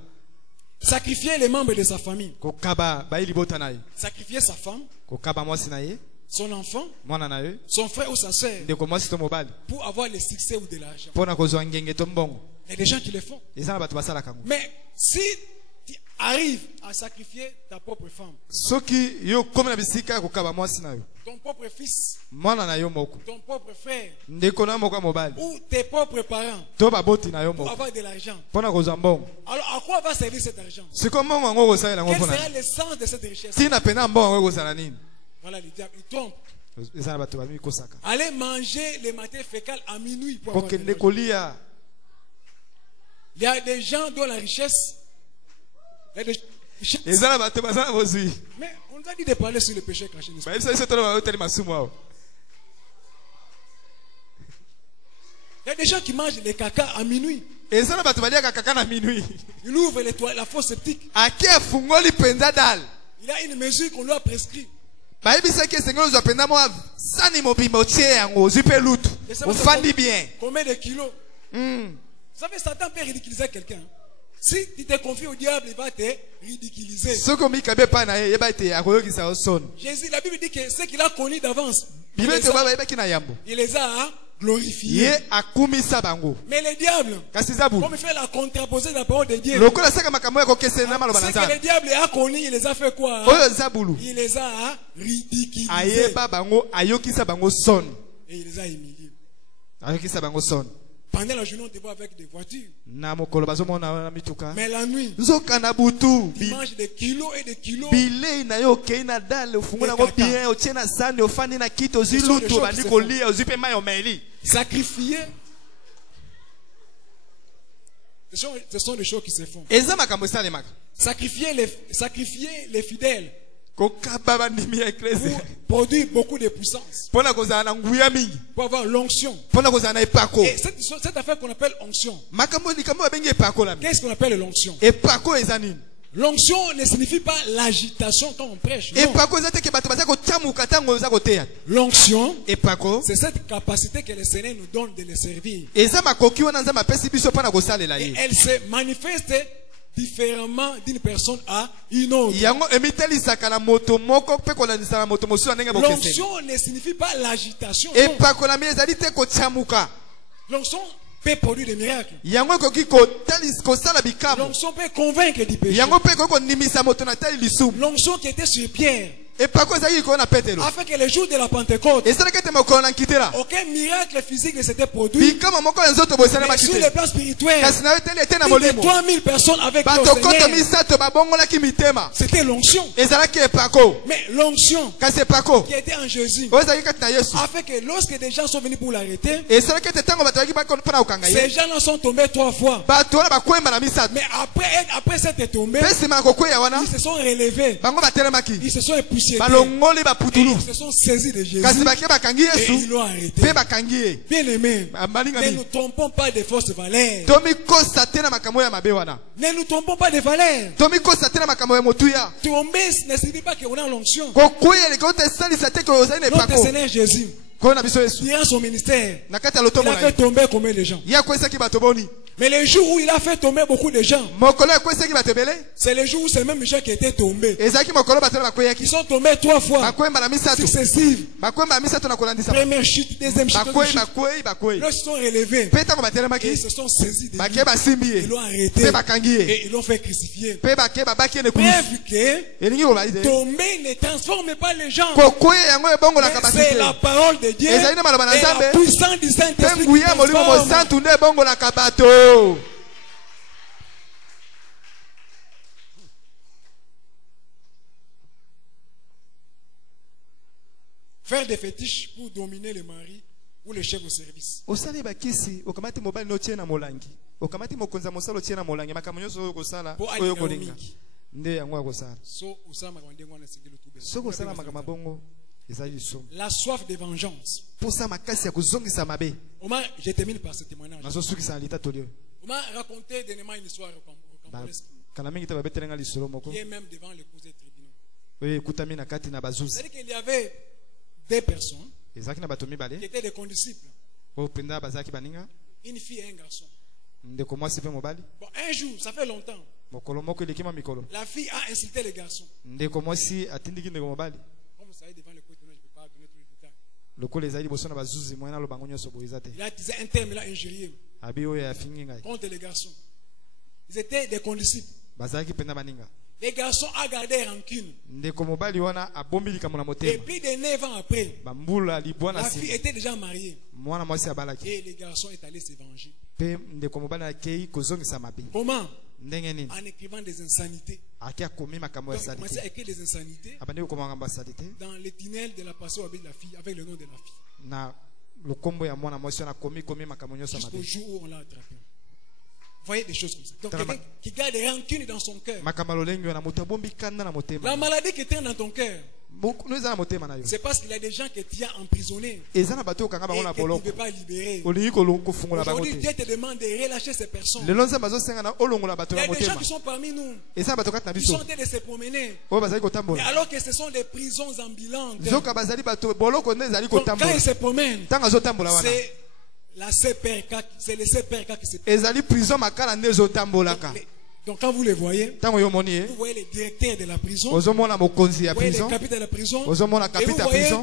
Sacrifier les membres de sa famille. Kokaba ba libota na ye. Sacrifier sa femme, Kokaba mwasi na ye. son enfant, Mwana na ye. son frère ou sa soeur, Ndeko mwasi to mobali. pour avoir le succès ou de l'argent. Pona kozwa ngenge to mbongo. Il y a des gens qui le font. Ezana bato basala kango. Mais si tu arrives à sacrifier ta propre femme, Soki yo komi na bisika kokaba mwasi na yo. ton propre fils, Mwana na yo moko. ton propre frère, Ndeko na moko mobali. ou tes propres parents, To baboti na yo pour moko. avoir de l'argent, Pona kozwa mbongo. alors à quoi va servir cet argent? Siko mbongo ngo kosalela ngo Quel pona. sera le sens de cette richesse? Tina pena mbongo ngo kozala nini? Voilà, le diable, il trompe. Ezana bato ba mi kosaka. Allez manger les matières fécales à minuit pour avoir de Kokende l'argent. kolia. Il y a des gens dont la richesse, il y a des richesses. Ezana bato bazana bozui. Mais on nous a dit de parler sur le péché caché, n'est-ce pas? Ba bisa to ba hoteli masumu ao. Il y a des gens qui mangent les caca à minuit. Ezana bato baliaka kaka na minuit. Ils ouvrent les toilettes, la fosse septique. Aki afungoli penza dal. Il y a une mesure qu'on lui a prescrite. bayebisaki esengeli ozwa penda mwa sani mobimba otie yango ozwi mpe lutu Et ça va ofandi faire bien. combien de kilos? Vous savez, Satan peut ridiculiser quelqu'un. Si tu te confies au diable, il va te ridiculiser. Soki omikabe pa na ye yeba ete akoyokisa yo soni. Jésus, la Bible dit que ceux qu'il a connus d'avance, il Bible les te baba a, yebaki na yambo. il les a glorifiés. Ye akumisa bango. Mais le diable, Kasi zabu. comme il fait la contraposée de la parole de Dieu, Lokola saka makambo ya kokese na maloba na ce que le nzambe. diable a connu, il les a fait quoi? Oyo zabulu. Il les a ridiculisés. Ayeba bango ayokisa bango soni. Et il les a humiliés. Ayokisa bango soni. Pendant la journée, on te voit avec des voitures. Na mokolo bazomona na mituka. Mais la nuit, Nzoka na butu. tu manges des kilos et des kilos. Bilei na yo okei na dale ofungu na go bien otie na sani ofandi na kiti ozwi Ce sont des lutu choses obandi qui se kolia ozwi mpe mai omeli. Sacrifiés. Ce sont des choses qui se font. Eza makambo esalemaka. Sacrifier les fidèles Kokaba bandimi ya pour eklesi. produire beaucoup de puissance, Pona kozala na nguya mingi. pour avoir l'onction. Pona kozala na epako. Et cette affaire qu'on appelle onction, Makambo likambo babengi epako la. qu'est-ce qu'on appelle l'onction? Epako eza nini? L'onction ne signifie pas l'agitation quand on prêche. Non. Epako eza te ke bato baza kotamuka tango oza koteya. L'onction, Epako c'est cette capacité que le Seigneur nous donne de le servir. eza makoki wana nzambe apesi biso mpona kosalela Et ye. elle se manifeste différemment d'une personne à une autre. Yango emitelisaka na moto moko mpe kolandisa na moto mosusu na ndenge bokeseni. L'onction ne signifie pas l'agitation. Non. Epako na mi ezali te kotamuka. L'onction peut produire des miracles. Yango ekoki kotalisa kosala bikambo. L'onction peut convaincre du péché. Yango mpe ekoki kondimisa moto na tali lisumu. L'onction qui était sur Pierre, Epako ezalaki likolo na Petelo. afin que le jour de la Pentecôte, Esalaki ete mokolo na nkitela. aucun miracle physique ne s'était produit. Bikambo moko ya nzoto boye Mais esalemaki sur te. le plan spirituel, Kasi na yo teli ete na plus de molimo. 3000 personnes avec Bato le koto Seigneur. misato babongolaki mitema. C'était l'onction. Ezalaki epako. Mais l'onction Kasi epako. qui était en Jésus, Oyo ezalaki kati na Yesu. afin que lorsque des gens sont venus pour l'arrêter, Esalaki ete ntango bato bayaki mpona kokanga ces ye. gens-là sont tombés 3 fois. Bato wana bakwemba na misato. Mais après s'être tombés, Mpe nsima na kokweya wana ils se sont relevés. bango batelemaki. Ils se sont époussiérés. Balongoli Et baputulu. ils se sont saisis de Jésus. Kasi bake bakangi Et Yesu. ils l'ont arrêté. Mpe bakangi ye. Bien aimé, Balinga ne mingi. nous trompons pas des fausses valeurs. Tomikosa te na makambo ya mabe wana. Ne nous trompons pas des valeurs. Tomikosa te na makambo ya motuya. Tomber ne signifie pas qu'on a l'onction. Kokuya likolo te esalisa te ke ozali na Notre epako. Seigneur Jésus, Koyo na biso Yesu. durant son ministère, Na kati ya il lotomo a na fait ye. tomber combien de gens? Ye akwesaki bato boni. Mais le jour où il a fait tomber beaucoup de gens, Mokolo akwesaki bato ebele. c'est le jour où ces mêmes gens qui étaient tombés, Ezalaki mokolo bato na ils bakweyaki. sont tombés 3 fois Bakwemba na misato. successives. Bakwemba na misato na kolandisa. Première chute, deuxième chute, Bakwei troisième chute. bakwei. Lorsqu'ils se sont relevés, Mpe ntango et batelemaki. ils se sont saisis de lui, Bake basimbi ils ye. l'ont arrêté Mpe bakangi ye. et ils l'ont fait crucifier. Mpe bake babaki ye na Bien ekulusu. vu que Elingi koloba ite. tomber ne transforme pas les gens. Kokuya yango ebongolaka Mais bato c'est te. la parole de Dieu et Ezali na maloba na la Nzambe. puissance du Mpe Saint-Esprit qui nguya molimo transforme. mosantu nde ebongolaka bato. Faire des fétiches pour dominer le mari ou le chef au service. Osali bakisi okamati mobali no tie na molangi. Okamati mokonza mosalo tie na molangi makambo nyonso oyo kosala Po oyo alinga kolinga. mingi. Nde yango akosala. So usama kwandengo na singelo tube. Soko osala makambo bongo ezali lisumu. La soif de vengeance. Posa makasi ya kozongisa mabe. Omar, je termine par ce témoignage. Nazosukisa na lita tolio. Omar racontait dernièrement une histoire au Cambodge Kana mingi te babetelenga lisolo moko. qui est même devant les cours des tribunaux. Oyo ekutami na kati na bazuzi. C'est-à-dire qu'il y avait des personnes Ezaki na bato qui mibale. étaient des condisciples, Oyo penda bazaki baninga. une fille et un garçon. Ndeko mwasi pe mobali. Bon, un jour, ça fait longtemps, Mokolo moko elekima mikolo. la fille a insulté le garçon. Ndeko mwasi atindiki ndeko mobali. Comme vous savez, devant les cours des tribunaux, je ne peux pas donner tous les détails. Lokola ezali liboso na bazuzi mwana lobango nyonso boye eza te. Il a utilisé un terme là injurieux Abi oyo afingi ngai. contre les garçons. Ils étaient des condisciples. Bazalaki penda baninga. Les garçons ont gardé rancune. Ndeko mobali wana abombi likambo na Et motema. plus de 9 ans après, Bambula libwa na la fille sima. était déjà mariée. Mwana mwasi abalaki. Et les garçons est allé se venger. Pe ndeko mobali akei kozongisa mabe. Comment? Ndenge nini? En écrivant des insanités. Aki akomi makambo ya Donc, il commençait à salite. écrire des insanités Abandi kokoma makambo ya salite. dans les tunnels de la passion avec la fille, avec le nom de la fille. Na lokombo ya mwana mwasi wana komi makambo nyonso ya Jusqu'au mabe. jour où on l'a attrapé. Vous voyez des choses comme ça. Donc Dans la quelqu'un qui garde des rancunes dans son cœur. Makambo lolengi wana moto abombi kanda na motema. La maladie qui traîne dans ton cœur, C'est parce qu'il y a des gens que tu as emprisonnés et que tu ne peux pas libérer. Aujourd'hui, Dieu te demande de relâcher ces personnes. Il y a des gens qui sont parmi nous, qui sont en train de se promener, et alors que ce sont des prisons ambulantes. Donc, quand ils se promènent, c'est le CPRK qui se promène. Donc quand vous les voyez, vous voyez les directeurs de la prison, vous voyez les capitaines de la prison, et vous voyez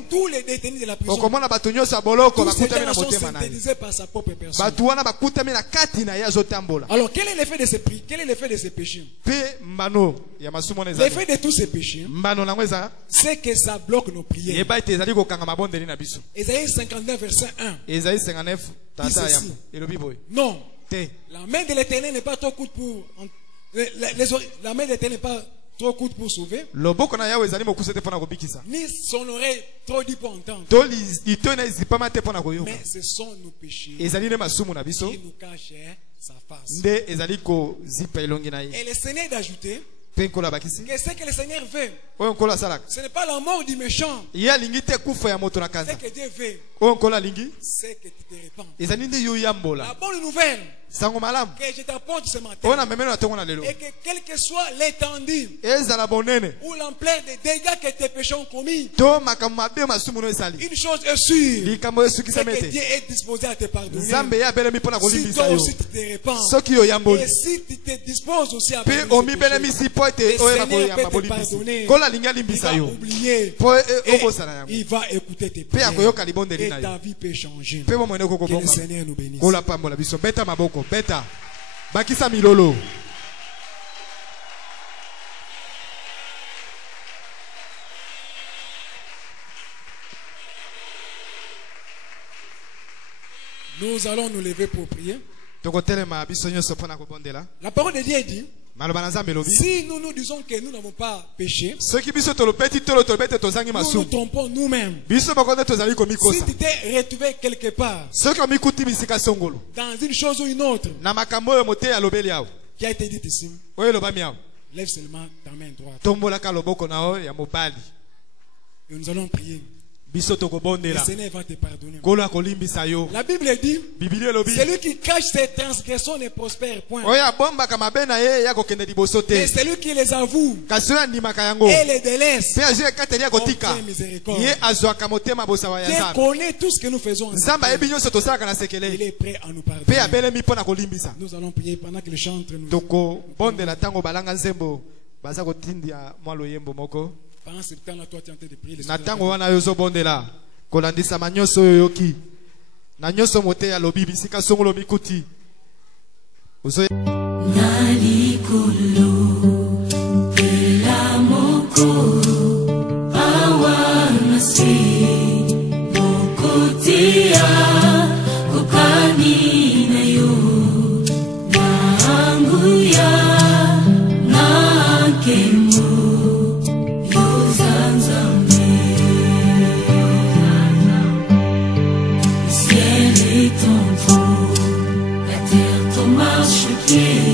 tous les détenus de la prison. Tous ces gens sont synthétisés par sa propre personne. Alors quel est l'effet de ces prix? Quel est l'effet de ces péchés? L'effet de tous ces péchés, c'est que ça bloque nos prières. Ésaïe 59 verset 1. Dit ceci. Non, la main de l'Éternel n'est pas trop courte pour... La main de l'Éternel n'est pas trop courte pour sauver, ni son oreille trop dure pour entendre. Mais ce sont nos péchés qui nous cachent sa face. Et le Seigneur d'ajouter que ce que le Seigneur veut, ce n'est pas la mort du méchant. Ce que Dieu veut, c'est que tu te répandes. La bonne nouvelle que je t'apporte ce matin, et que quelle que soit l'étendue ou l'ampleur des dégâts que tes péchés ont commis, une chose est sûre, c'est que Dieu est disposé à te pardonner. Si toi aussi tu te répands, et si tu te disposes aussi à pardonner, le Seigneur peut te pardonner. Il va oublier, et il va écouter tes prières, et ta vie peut changer. Que le Seigneur nous bénisse. Beta Bakisa Milolo. Nous allons nous lever pour prier. La parole de Dieu dit, si nous nous disons que nous n'avons pas péché, nous nous trompons nous-mêmes. Si tu t'es retrouvé quelque part dans une chose ou une autre qui a été dit ici, lève seulement ta main droite et nous allons prier. Le Seigneur va te pardonner. La Bible dit, celui qui cache ses transgressions ne prospère point. Et celui qui les avoue et les délaisse obtient miséricorde. Dieu connaît tout ce que nous faisons ensemble. Il est prêt à nous pardonner. Nous allons prier pendant que le chantre nous... Pendant ce temps-là, toi tu es en train de prier. Natango wana yozo bondela kolandisa manyoso yoyoki na nyoso mote ya lobi bisika songolo mikuti uzo nalikolo ela moko awana si mokotia kokani na yo manguya na kemo yeah.